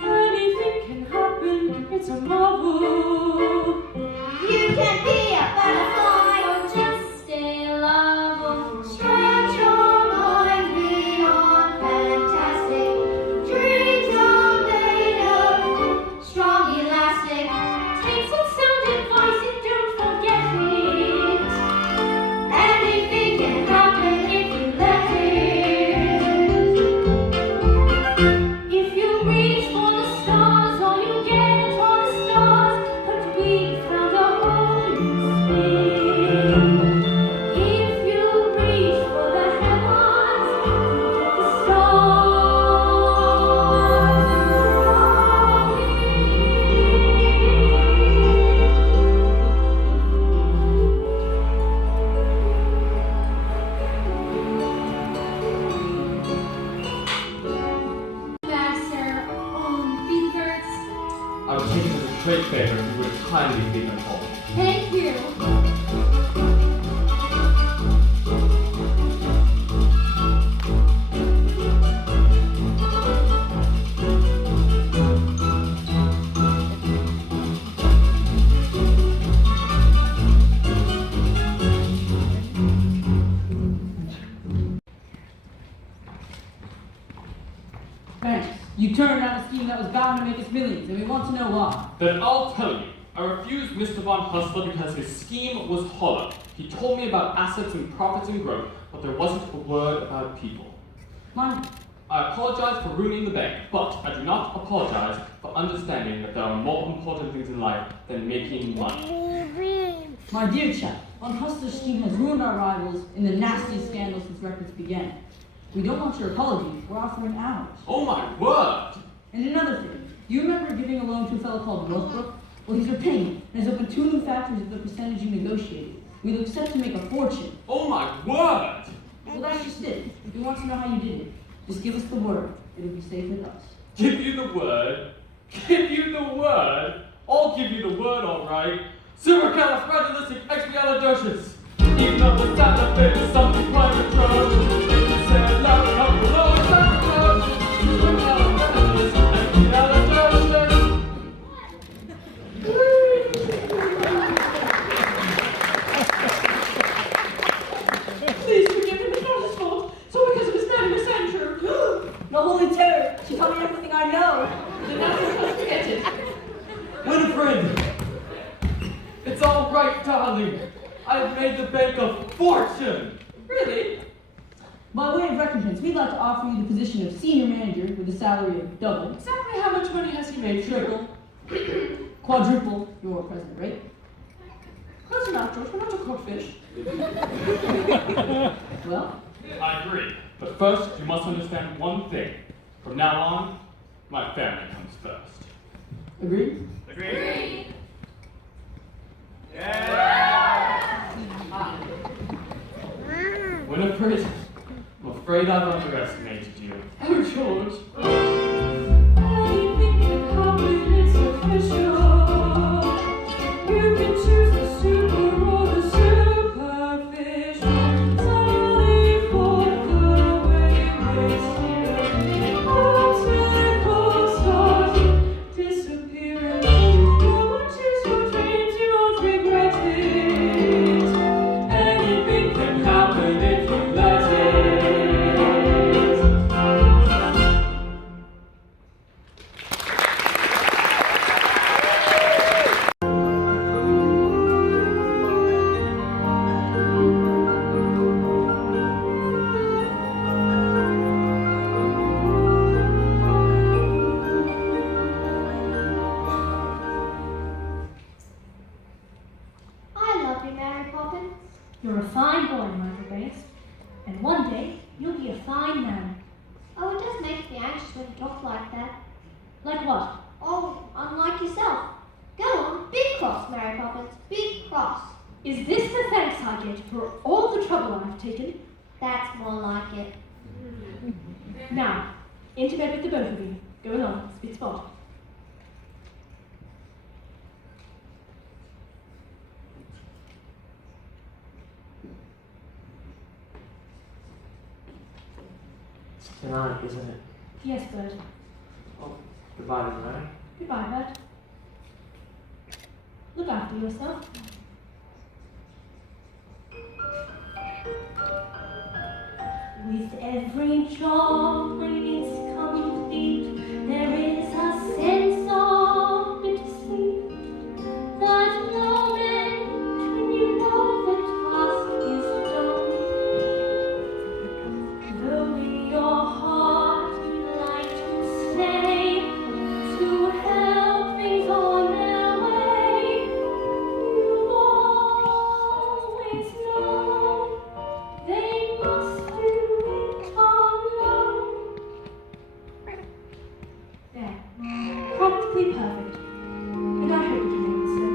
Anything can happen, it's a marvel. You can be a butterfly or just stay lovable. Stretch your mind beyond fantastic. Dreams are made of strong elastic. Take some sound advice and don't forget it. Anything can happen if you let it. If you reach for the stars, all you get are the stars. But we found a hole in space. If you reach for the heavens, you get the stars. Master, Beanberts. I would take it as a great favor if you would kindly leave them home. Thank you. You turned down a scheme that was bound to make us millions, and we want to know why. Then I'll tell you. I refused Mr. Von Hustler because his scheme was hollow. He told me about assets and profits and growth, but there wasn't a word about people. Money. I apologize for ruining the bank, but I do not apologize for understanding that there are more important things in life than making money. My dear chap, Von Hustler's scheme has ruined our rivals in the nastiest scandal since records began. We don't want your apology, we're offering ours. Oh my word! And another thing, do you remember giving a loan to a fellow called Milford? Well, he's repaying it, and has opened 2 new factories at the percentage you negotiated. We'll accept to make a fortune. Oh my word! Well, that's just it. We want to know how you did it. Just give us the word. It'll be safe with us. Give you the word? Give you the word? I'll give you the word, alright. Supercalifragilisticexpialidocious. Even though the sound of it is something quite atrocious. If you said love, come below, it's not close. Supercalifragilisticexpialidocious. Please forgive him, it's not his fault. It's all because of his 90% true. No holy terror. She told me everything I know. Then now you can't forget it. Winifred! It's all right, darling. I've made the bank a fortune. Really? By way of recompense, we'd like to offer you the position of senior manager with a salary of double, Exactly how much money has he made? triple, quadruple your present rate. Close enough, George. We're not a codfish. Well, I agree. But first, you must understand one thing. From now on, my family comes first. agreed? Agreed. Winifred, I'm afraid I've underestimated you. Oh, George. You can choose the super or the superficial. Sally for the way you waste here. Obstacles start disappearing. Go and chase your dreams, you won't regret it. Anything can happen if you let it. I love you, Mary Poppins. You're a fine boy, Michael Banks. And one day, you'll be a fine man. Oh, it does make me anxious when you talk like that. Like what? Oh, unlike yourself. Go on, be cross, Mary Poppins. Be cross. Is this the thanks I get for all the trouble I've taken? That's more like it. Now, into bed with the both of you. Go along, spit spot. It's tonight, isn't it? Yes, Bert. Oh, goodbye, Mary. Goodbye, Bert. Look after yourself. With every job when it's complete, there is a sense of bittersweet. That moment when you know the task is done. Though in your heart you like to stay, to help things on their way, you've always known they must do it alone. There. Practically perfect. And I hope you can make it so.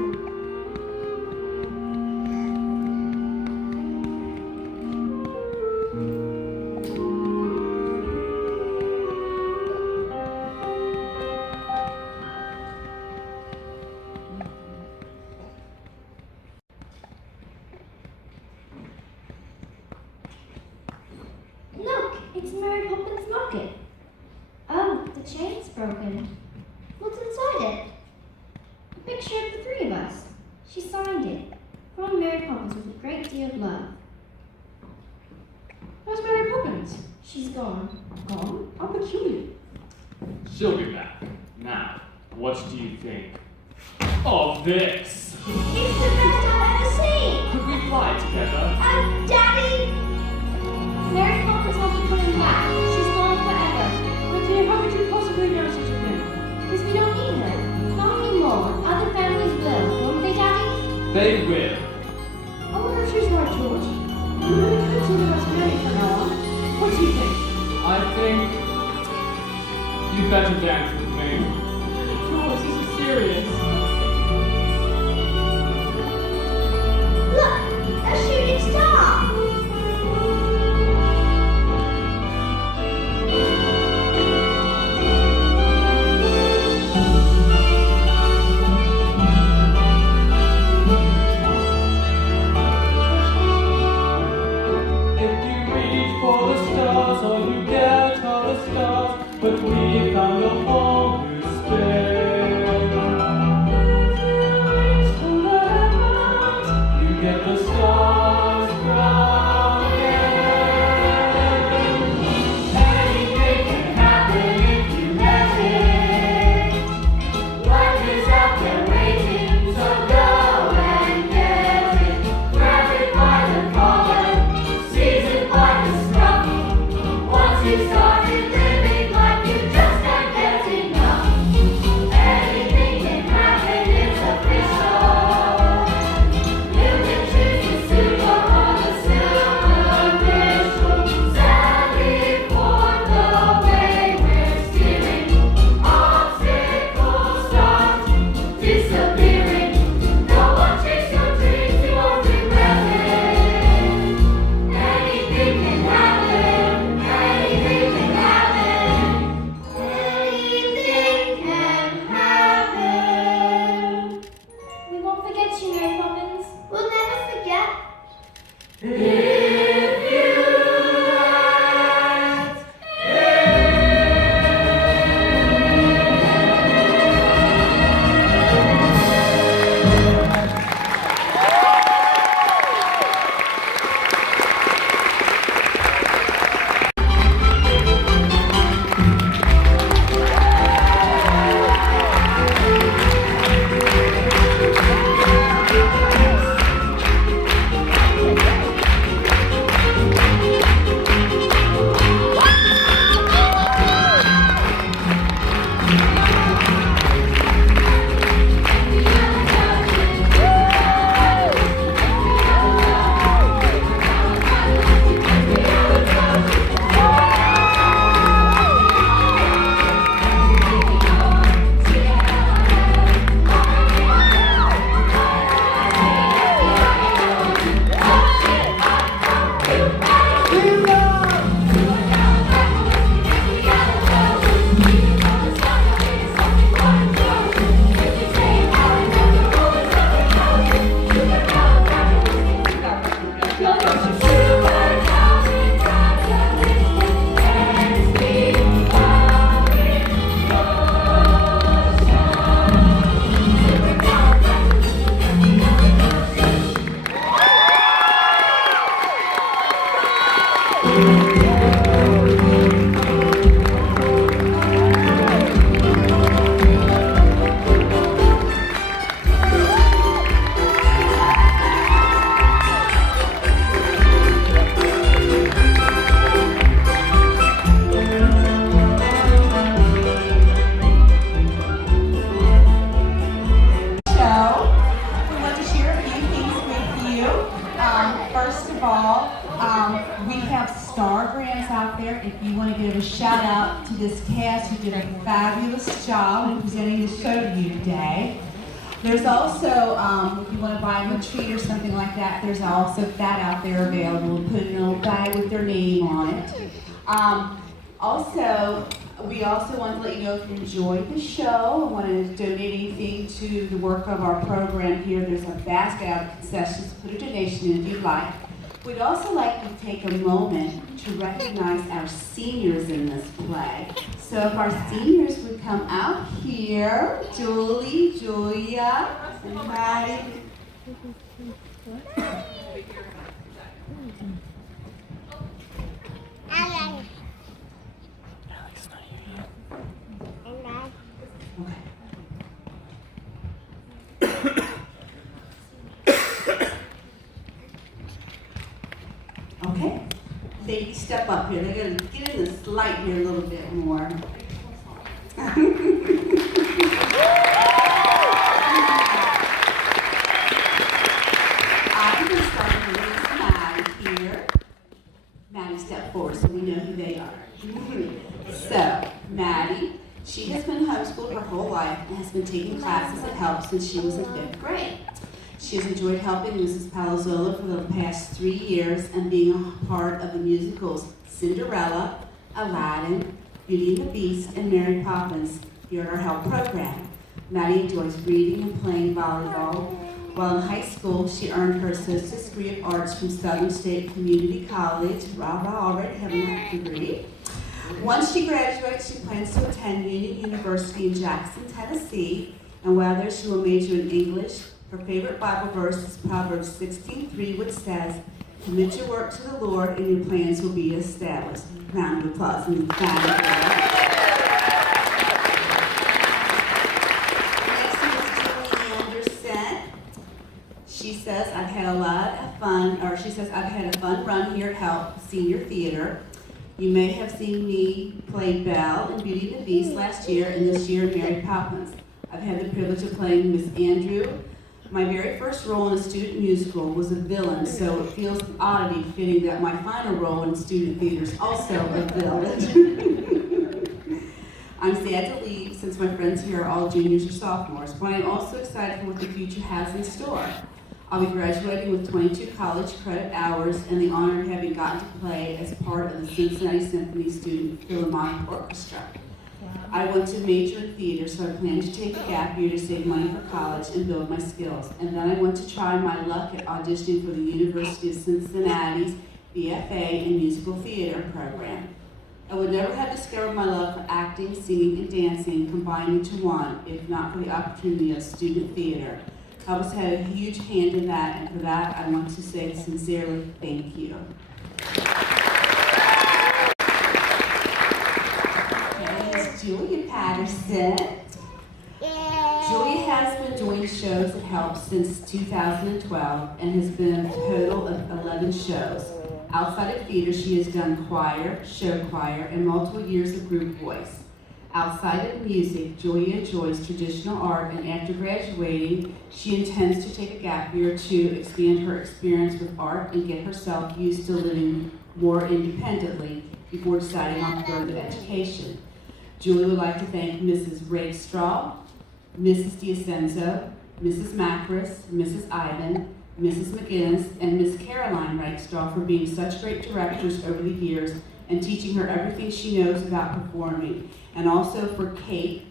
Look, it's Mary Poppins' locket. Oh, the chain's broken. What's inside it? A picture of the three of us. She signed it. From Mary Poppins with a great deal of love. Where's Mary Poppins? She's gone. Gone? How peculiar. She'll be back. Now, what do you think of this? It's the best I've ever seen! Could we fly together? Daddy! Mary Poppins won't be coming back. She's gone forever. But dear, how could you possibly know such a thing? Because we don't need her. Not anymore. Other families will, won't they, Daddy? They will. I wonder if she's right, George. You really could see them as many from now on. What do you think? I think you'd better dance with me. George, this is serious. Look! A shooting star! If you reach for the stars, all you get are the stars, but we found a home to spare. You get the stars from there. Anything can happen if you let it. Life is out there waiting, so go and get it. Grab it by the collar, seize it by the scruff. Once you started living life, you just can't get enough. Anything can happen, it's official. You can choose to suit or on the superficial. Sally for the way we're steering. Obstacles start disappearing. Go on, chase your dreams, you won't regret it. Anything can happen. Anything can happen. Anything can happen. We won't forget you, Mary Poppins. We'll never forget. If you let If you want to give a shout out to this cast who did a fabulous job in presenting the show to you today. There's also, if you want to buy them a treat or something like that, there's also that out there available. Put it in a little bag with their name on it. Also, we also want to let you know if you enjoyed the show and want to donate anything to the work of our program here, there's a basket out of concessions. Put a donation in if you'd like. We'd also like to take a moment to recognize our seniors in this play. So if our seniors would come out here, Julie, Julia, and Patty. step up here. They gotta get in the light here a little bit more. I'm gonna start with Maddie here. Maddie, step forward so we know who they are. So, Maddie, she has been homeschooled her whole life and has been taking classes at Help since she was in 5th grade. She has enjoyed helping Mrs. Palazzola for the past 3 years and being a part of the musicals Cinderella, Aladdin, Beauty and the Beast, and Mary Poppins here at our Help program. Maddie enjoys reading and playing volleyball. While in high school, she earned her Associate's degree of Arts from Southern State Community College. Rava already having that degree. Once she graduates, she plans to attend Union University in Jackson, Tennessee, and while there she will major in English. Her favorite Bible verse is Proverbs 16:3, which says, "Commit your work to the Lord, and your plans will be established." Round of applause. Next is Julie Anderson. She says, I've had a fun run here at Help Senior Theater. You may have seen me play Belle in Beauty and the Beast last year, and this year Mary Poppins. I've had the privilege of playing Miss Andrew. My very first role in a student musical was a villain, so it feels an oddity fitting that my final role in student theater is also a villain. I'm sad to leave since my friends here are all juniors or sophomores, but I'm also excited for what the future has in store. I'll be graduating with 22 college credit hours and the honor of having gotten to play as part of the Cincinnati Symphony Student Philharmonic Orchestra. I want to major in theater, so I plan to take a gap year to save money for college and build my skills. And then I want to try my luck at auditioning for the University of Cincinnati's BFA in Musical Theater program. I would never have discovered my love for acting, singing, and dancing combined into one if not for the opportunity of student theater. Help has had a huge hand in that, and for that I want to say sincerely thank you. Julia Patterson. Julia has been doing shows at Help since 2012 and has been in a total of 11 shows. Outside of theater, she has done choir, show choir, and multiple years of group voice. Outside of music, Julia enjoys traditional art, and after graduating, she intends to take a gap year to expand her experience with art and get herself used to living more independently before deciding on further education. Julie would like to thank Mrs. Rakestraw, Mrs. D'Ascenzo, Mrs. Macris, Mrs. Ivan, Mrs. McGinnis, and Miss Caroline Rakestraw for being such great directors over the years and teaching her everything she knows about performing, and also for Kate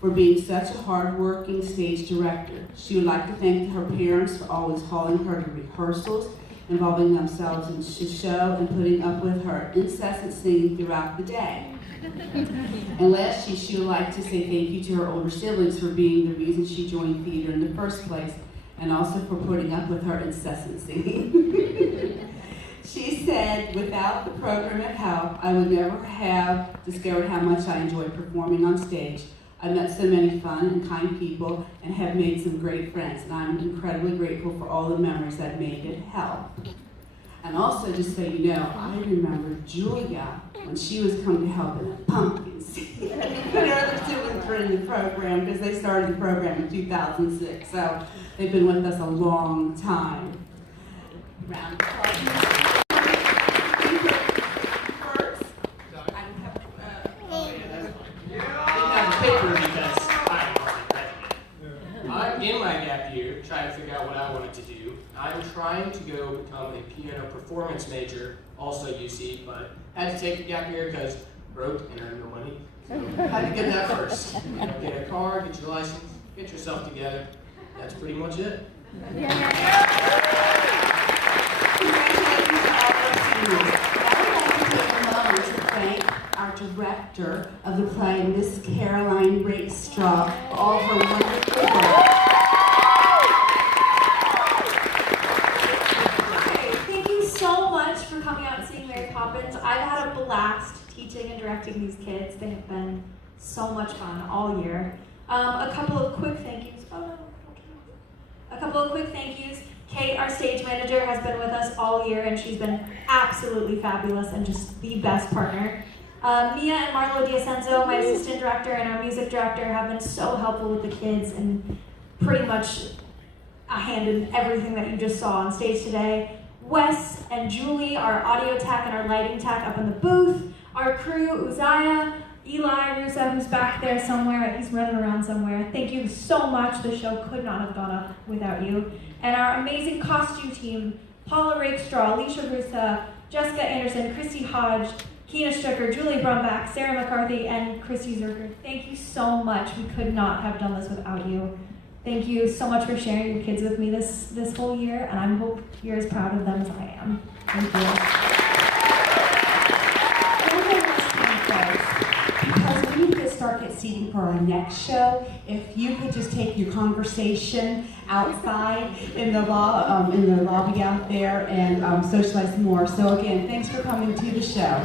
for being such a hard-working stage director. She would like to thank her parents for always hauling her to rehearsals, involving themselves in the show, and putting up with her incessant singing throughout the day. And lastly, she would like to say thank you to her older siblings for being the reason she joined theater in the first place, and also for putting up with her incessant singing. She said, without the program at Help, I would never have discovered how much I enjoyed performing on stage. I've met so many fun and kind people and have made some great friends, and I'm incredibly grateful for all the memories I've made at Help. And also, just so you know, I remember Julia when she was coming to Help in a pumpkin seat. Her other siblings were in the program because they started the program in 2006, so they've been with us a long time. Round of applause. First, I have I'm in my gap year trying to figure out what I wanted to do. I'm trying to go become a piano performance major, also UC, but had to take a gap year because broke and earned no money. So had to get that first. Get a car, get your license, get yourself together. That's pretty much it. Congratulations to all our seniors. Now we'd like to take a moment to thank our director of the play, Miss Caroline Rakestraw, for all her wonderful work. Thank you so much for coming out and seeing Mary Poppins. I've had a blast teaching and directing these kids. They have been so much fun all year. A couple of quick thank yous. Kate, our stage manager, has been with us all year, and she's been absolutely fabulous and just the best partner. Mia and Marlo Diacenzo, my assistant director and our music director, have been so helpful with the kids and pretty much a hand in everything that you just saw on stage today. Wes and Julie, our audio tech and our lighting tech up in the booth. Our crew, Uzziah, Eli Rusa, who's back there somewhere. He's running around somewhere. Thank you so much. The show could not have gone up without you. And our amazing costume team, Paula Rakestraw, Alicia Rusa, Jessica Anderson, Christy Hodge, Keena Stricker, Julie Brumbach, Sarah McCarthy, and Christy Zerker. Thank you so much. We could not have done this without you. Thank you so much for sharing your kids with me this whole year, and I hope you're as proud of them as I am. Thank you. Because we need to start getting seating for our next show. If you could just take your conversation outside in the lobby out there and socialize more. So again, thanks for coming to the show.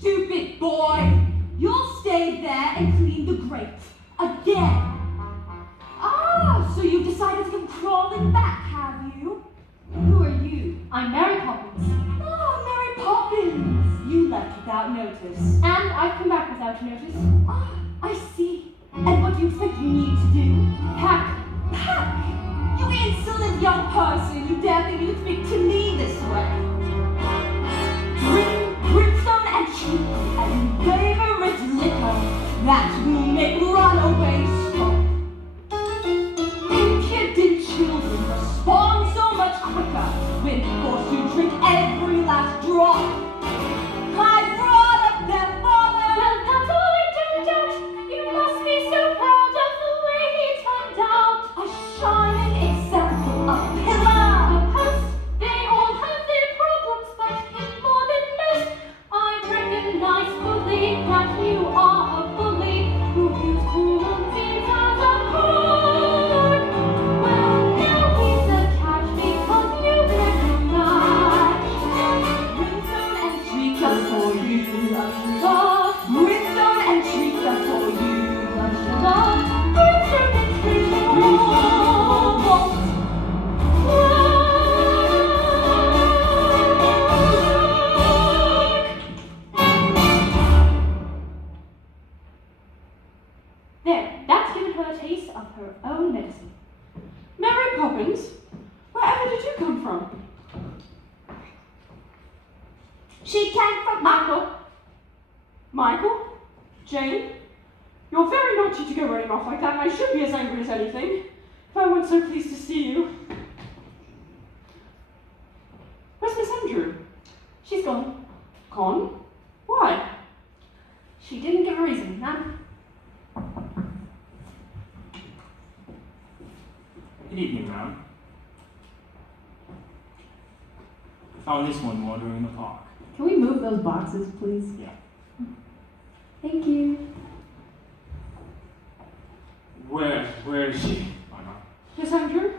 Stupid boy! You'll stay there and clean the grate. Again! Ah, so you've decided to come crawling back, have you? Who are you? I'm Mary Poppins. Ah, Mary Poppins! You left without notice. And I've come back without notice. Ah, I see. And what do you expect me to do? Pack! Pack! You insolent young person! You dare think you speak to me this way? Bring brimstone and cheek and favorite liquor that will make runaways stop. Impudent children respond so much quicker when forced to drink every last drop. I brought up their father. Well, that's all I don't doubt. You must be so proud of the way he turned out. A shining example, a pillar. A post. They all have their problems, but him more than most. I recognize fully that you are a bully who views cruelty as a perk. Well, now he's a catch because you recognize. Brimstone and treat just for you, brimstone and treat just for you, brimstone and treat There, that's given her a taste of her own medicine. Mary Poppins, wherever did you come from? She came from Michael? Michael? Jane? You're very naughty to go running off like that, and I should be as angry as anything if I weren't so pleased to see you. Where's Miss Andrew? She's gone. Gone? Why? She didn't give a reason, none. Good evening, ma'am. I found this one wandering in the park. Can we move those boxes, please? Yeah. Thank you. Where is she? Why not? Yes, Andrew?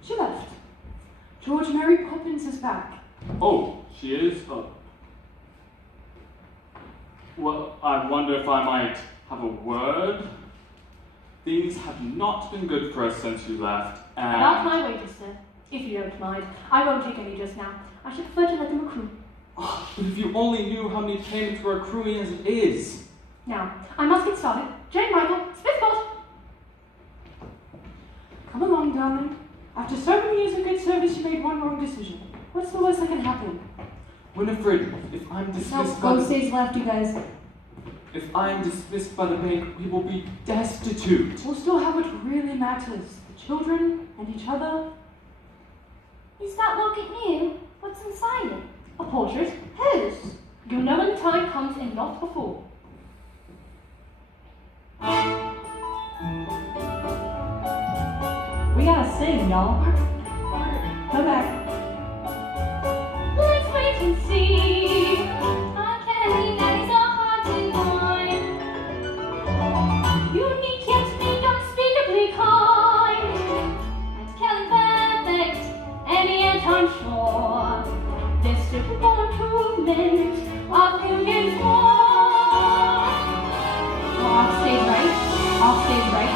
She left. George, Mary Poppins is back. Oh, she is? Well, I wonder if I might have a word? Things have not been good for us since you left, and... Not my wages, sir. If you don't mind. I won't take any just now. I should prefer to let them accrue. Oh, but if you only knew how many payments we're accruing as it is. Now, I must get started. Jane, Michael, Smithport! Come along, darling. After so many years of good service, you made one wrong decision. What's the worst that can happen? Winifred, if I'm dismissed by Both stays left, you guys. If I am dismissed by the bank, we will be destitute. We'll still have what really matters. The children and each other. Is that locket new? What's inside it? A portrait. Whose? You'll know when the time comes and not before. We gotta sing, y'all. Come back. Let's wait and see. Our candy bags are hard to find. Unique yet named unspeakably kind. And Kelly perfect, and yet unsure. This stupid-born torment of millions more. Off stage right. Off stage right.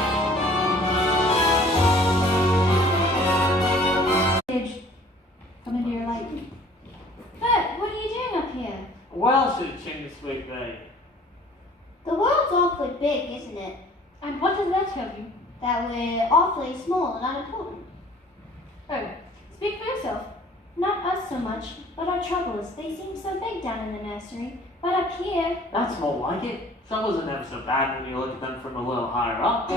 Come into your light. Bert, what are you doing up here? Well, should have changed this week, babe. The world's awfully big, isn't it? And what does that tell you? That we're awfully small and unimportant. Oh, speak for yourself. Not us so much, but our troubles. They seem so big down in the nursery. But up here, That's more like it. Troubles are never so bad when you look at them from a little higher up.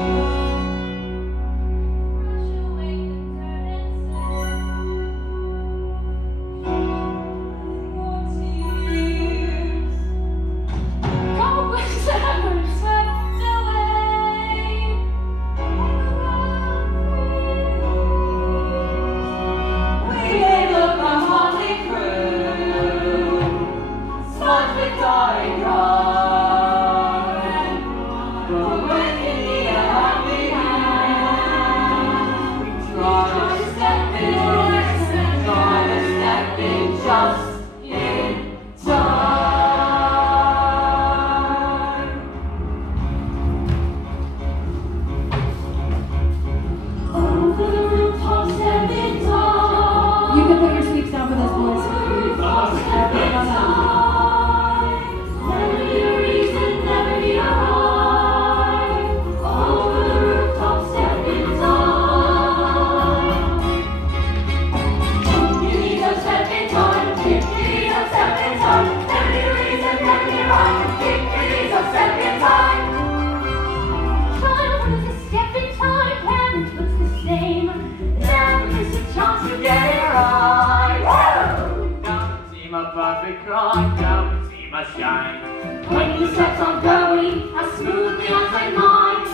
when you steps on going as smoothly as I might.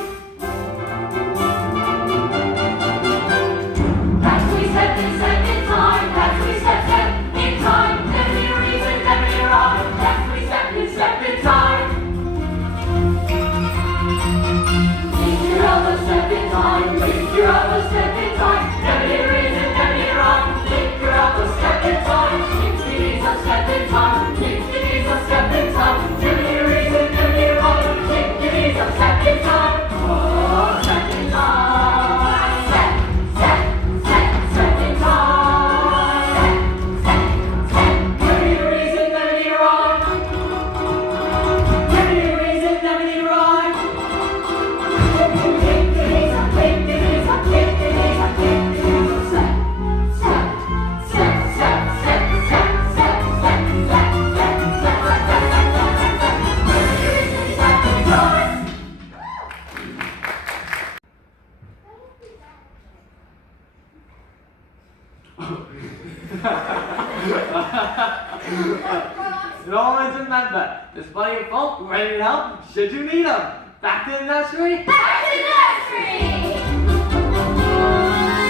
That's we step in time. That's we step in time. Never need a reason, never need a rhyme. That's we step in time. Lift your elbow, step in time. Lift your elbow, step in time. Never need a reason, never need a rhyme. Lift your elbow, step in time. Lift your knees up, step in time. Lift your knees up, step in time. Never need a reason, never need a rhyme. Lift your knees up, step in time. Oh, step in time. Step in time. Step. Never need a reason, never need a rhyme. Never need a reason, never need a rhyme. Lift your knees up, lift your knees up, lift your knees up, lift your knees up. And always remember, there's plenty of folk ready to help should you need them. Back to the nursery. Back to nursery!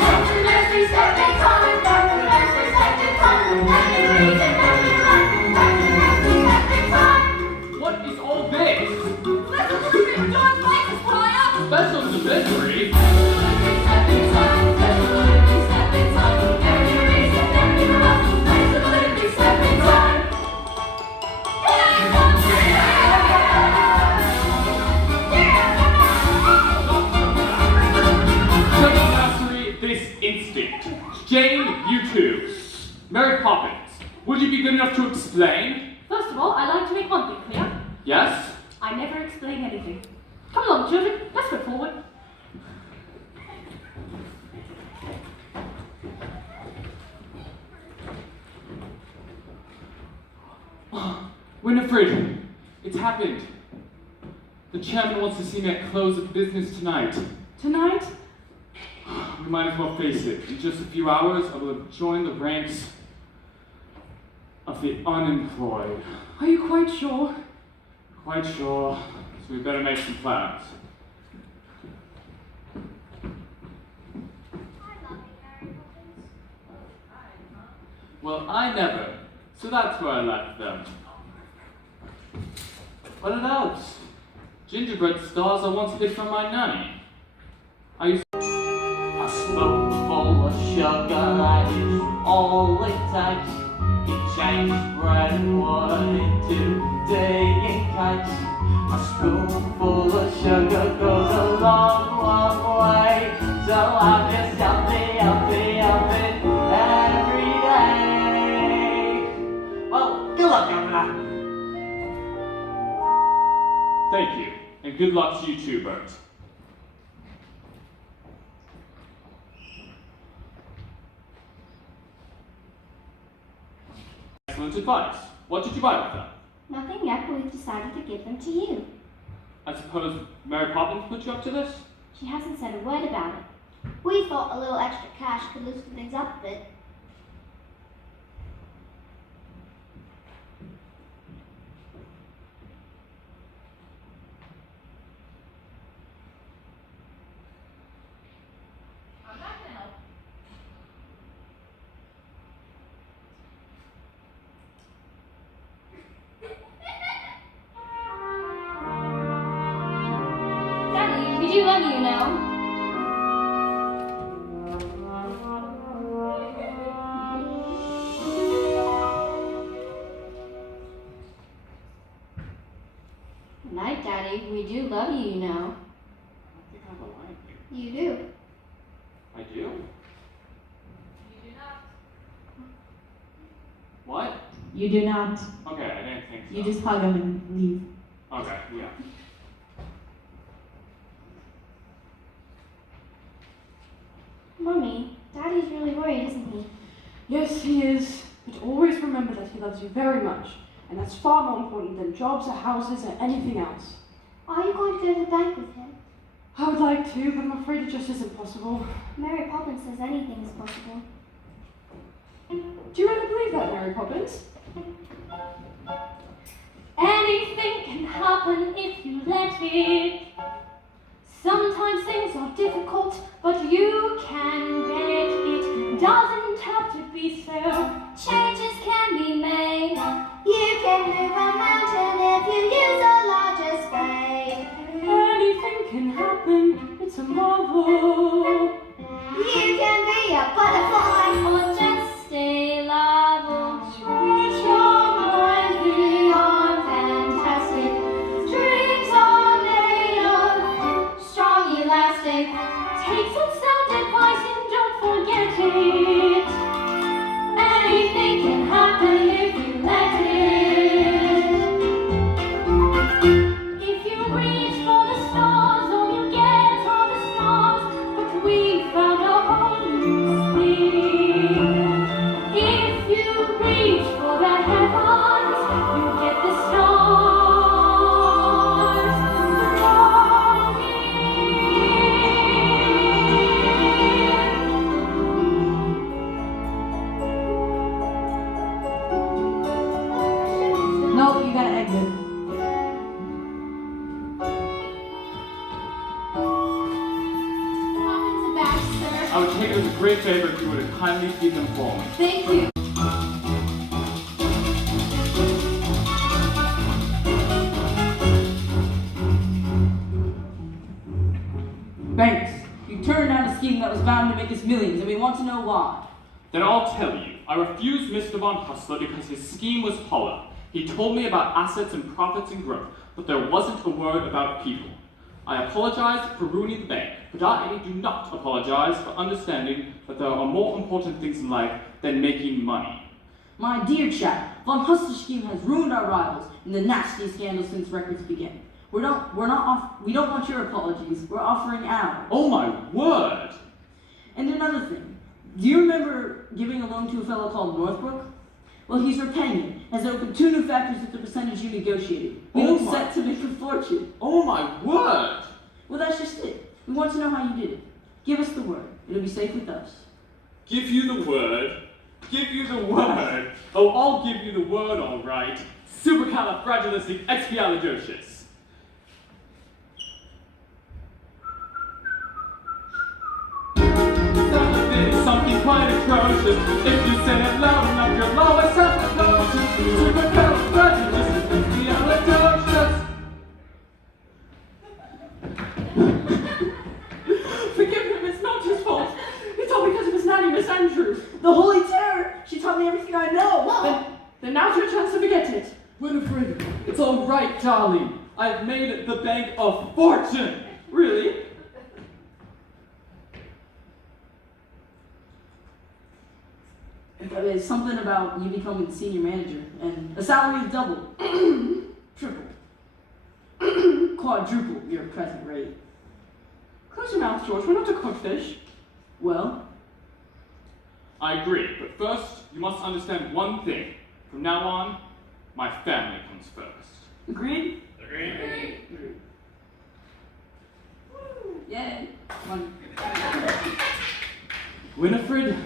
Back to nursery, step in time. Back to nursery, step in time. Never need a reason, never need a rhyme. Back to nursery. instinct. Jane, you too. Mary Poppins, would you be good enough to explain? First of all, I like to make one thing clear. Yes? I never explain anything. Come along, children. Let's go forward. Winifred, it's happened. The chairman wants to see me at close of business tonight. Tonight? We might as well face it. In just a few hours, I will have joined the ranks of the unemployed. Are you quite sure? Quite sure. So we better make some plans. Well, I never. So that's where I left them. What else? Gingerbread stars I once hid from my nanny. I used A spoonful of sugar, that is all it takes. It changes bread and water into digging cakes. A spoonful of sugar goes a long, long way. So I'm just healthy, healthy, healthy every day. Well, good luck, Governor. Thank you, and good luck to you too, Bert. Excellent advice. What did you buy with them? Nothing yet, but we've decided to give them to you. I suppose Mary Poppins put you up to this? She hasn't said a word about it. We thought a little extra cash could loosen things up a bit. Daddy, we do love you now. Good night, Daddy. We do love you, you know. I think I like you. You do. I do? What? You do not. Okay, I didn't think so. You just hug him and leave. Okay, yeah. Mommy, Daddy's really worried, isn't he? Yes, he is. But always remember that he loves you very much. And that's far more important than jobs or houses or anything else. Are you going to go to the bank with him? I would like to, but I'm afraid it just isn't possible. Mary Poppins says anything is possible. Do you really believe that, Mary Poppins? Anything can happen if you let it. Sometimes things are difficult, but you can get it. Doesn't have to be so. Changes can be made. You can move a mountain if you use a larger spade. Anything can happen, it's a marvel. You can be a butterfly or just a larval. Stretch Your mind beyond fantastic. Dreams are made of strong elastic. Take some sound advice and don't forget it. Anything can happen if you let it. If you reach for the stars, all you get are the stars. But we found a whole new thing. If you reach for the heavens, you get the stars. Nope, you gotta exit. Poppins are back, sir. I would take it as a great favor if you would have kindly feed them for me. Thank you. Banks, you turned down a scheme that was bound to make us millions, and we want to know why. Then I'll tell you. I refused Mr. Von Hustler because his scheme was hollow. He told me about assets and profits and growth, but there wasn't a word about people. I apologized for ruining the bank. but I do not apologize for understanding that there are more important things in life than making money. My dear chap, Von Hustler's scheme has ruined our rivals in the nastiest scandal since records began. We don't want your apologies. We're offering ours. Oh my word! And another thing, do you remember giving a loan to a fellow called Northbrook? Well, he's repaying it, has opened 2 new factories at the percentage you negotiated. We look set to make a fortune. Oh my word! Well, that's just it. We want to know how you did it. Give us the word. It'll be safe with us. Give you the word? Give you the word? Oh, I'll give you the word, all right. Supercalifragilisticexpialidocious. Something quite atrocious. If you say it loud enough, you'll always have the notion. Supercalifragilisticexpialidocious. Forgive him, it's not his fault. It's all because of his nanny, Miss Andrews. The Holy Terror! She taught me everything I know! Then now's your chance to forget it. Winifred, it's all right, darling. I've made the bank a fortune. Really? It's something about you becoming the senior manager, and a salary of double, triple, quadruple your present rate. Close your mouth, George. We're not a codfish. Well, I agree, but first, you must understand one thing. From now on, my family comes first. agreed? Agreed. Yay. One. Winifred,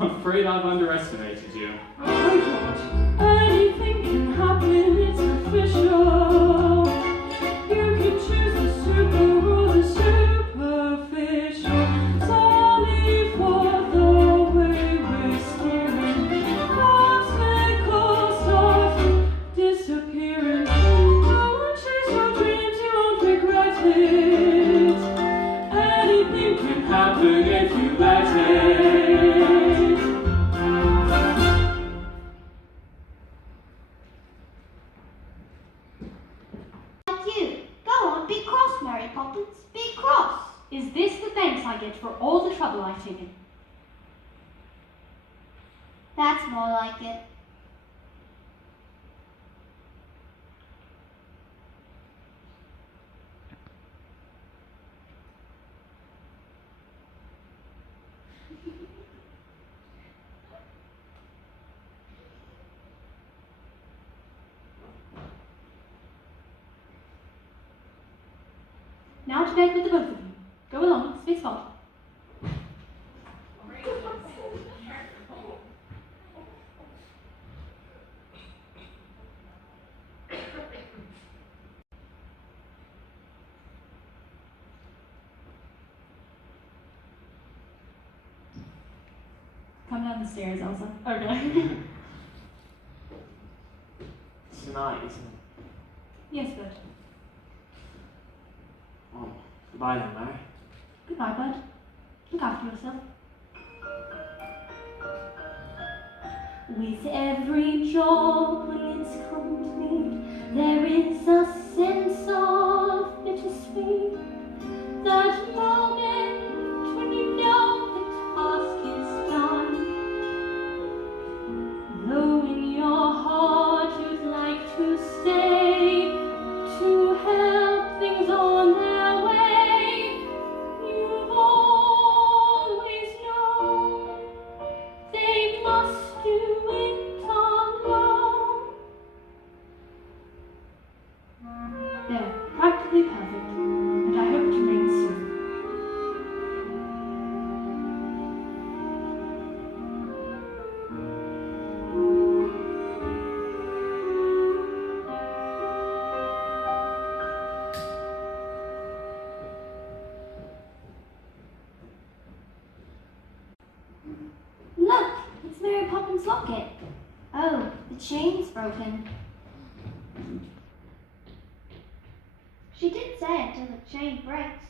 I'm afraid I've underestimated you. Oh, George. Anything can happen, it's official. You can choose the super or the superficial. Sorry for the way we're steering. Obstacles start disappearing. Go and chase your dreams, you won't regret it. Anything can happen if you let it. You. Go on, be cross, Mary Poppins. Be cross. Is this the thanks I get for all the trouble I've taken? That's more like it. Now to bed with the both of you. Go along, it's Miss fault. Come down the stairs, Elsa. Okay. Tonight, isn't it? Yes, Bud. Oh, goodbye then, Mary. Goodbye, Bud. Look after yourself. With every joy it's complete, there is a sense of bittersweet. That moment when you know the task is done. Though in your heart you'd like to stay, to help things on their way, you've always known they must do it alone. They're practically perfect, and I hope to remain so. Look, it's Mary Poppins' locket. Oh, the chain's broken. She did say until the chain breaks.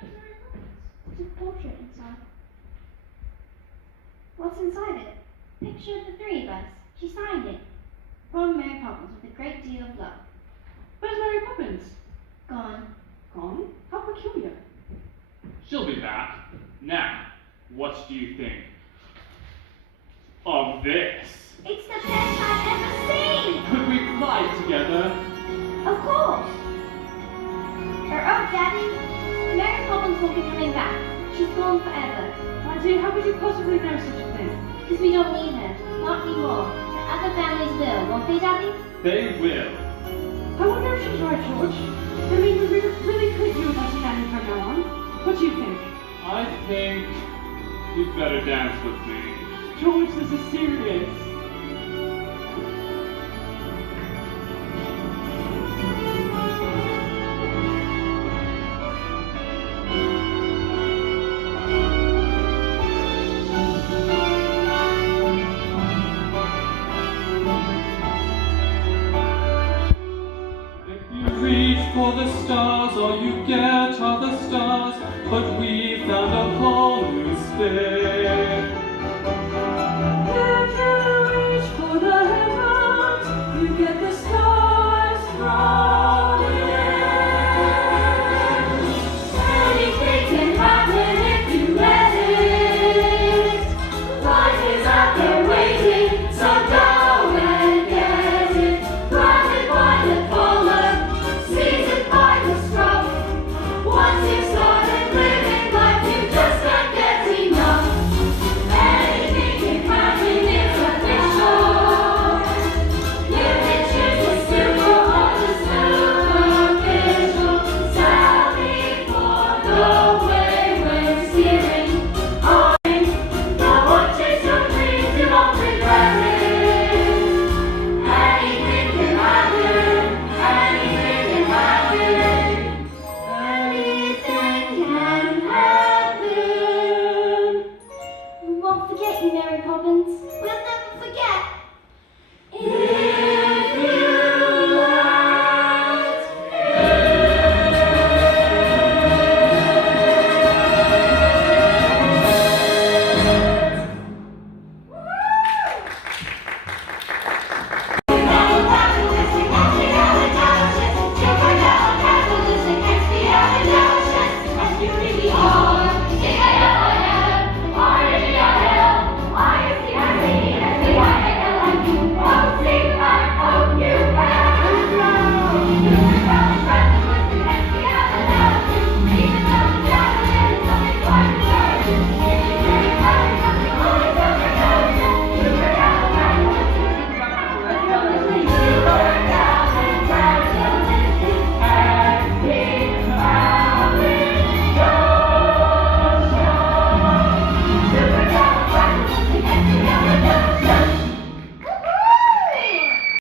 There's a portrait inside. What's inside it? Picture of the three of us. She signed it. From Mary Poppins with a great deal of love. Where's Mary Poppins? Gone. Gone? How peculiar. She'll be back. Now, what do you think of this? It's the best I've ever seen! Could we fly together? Of course! Oh, Daddy, Mary Poppins won't be coming back. She's gone forever. My dear, how could you possibly know such a thing? Because we don't need her. Not anymore. The other families will, won't they, Daddy? They will. I wonder if she's right, George. I mean, we really could use Auntie Nanny from now on. What do you think? I think you'd better dance with me. George, this is serious. Reach for the stars, all you get are the stars, but we found a whole new space.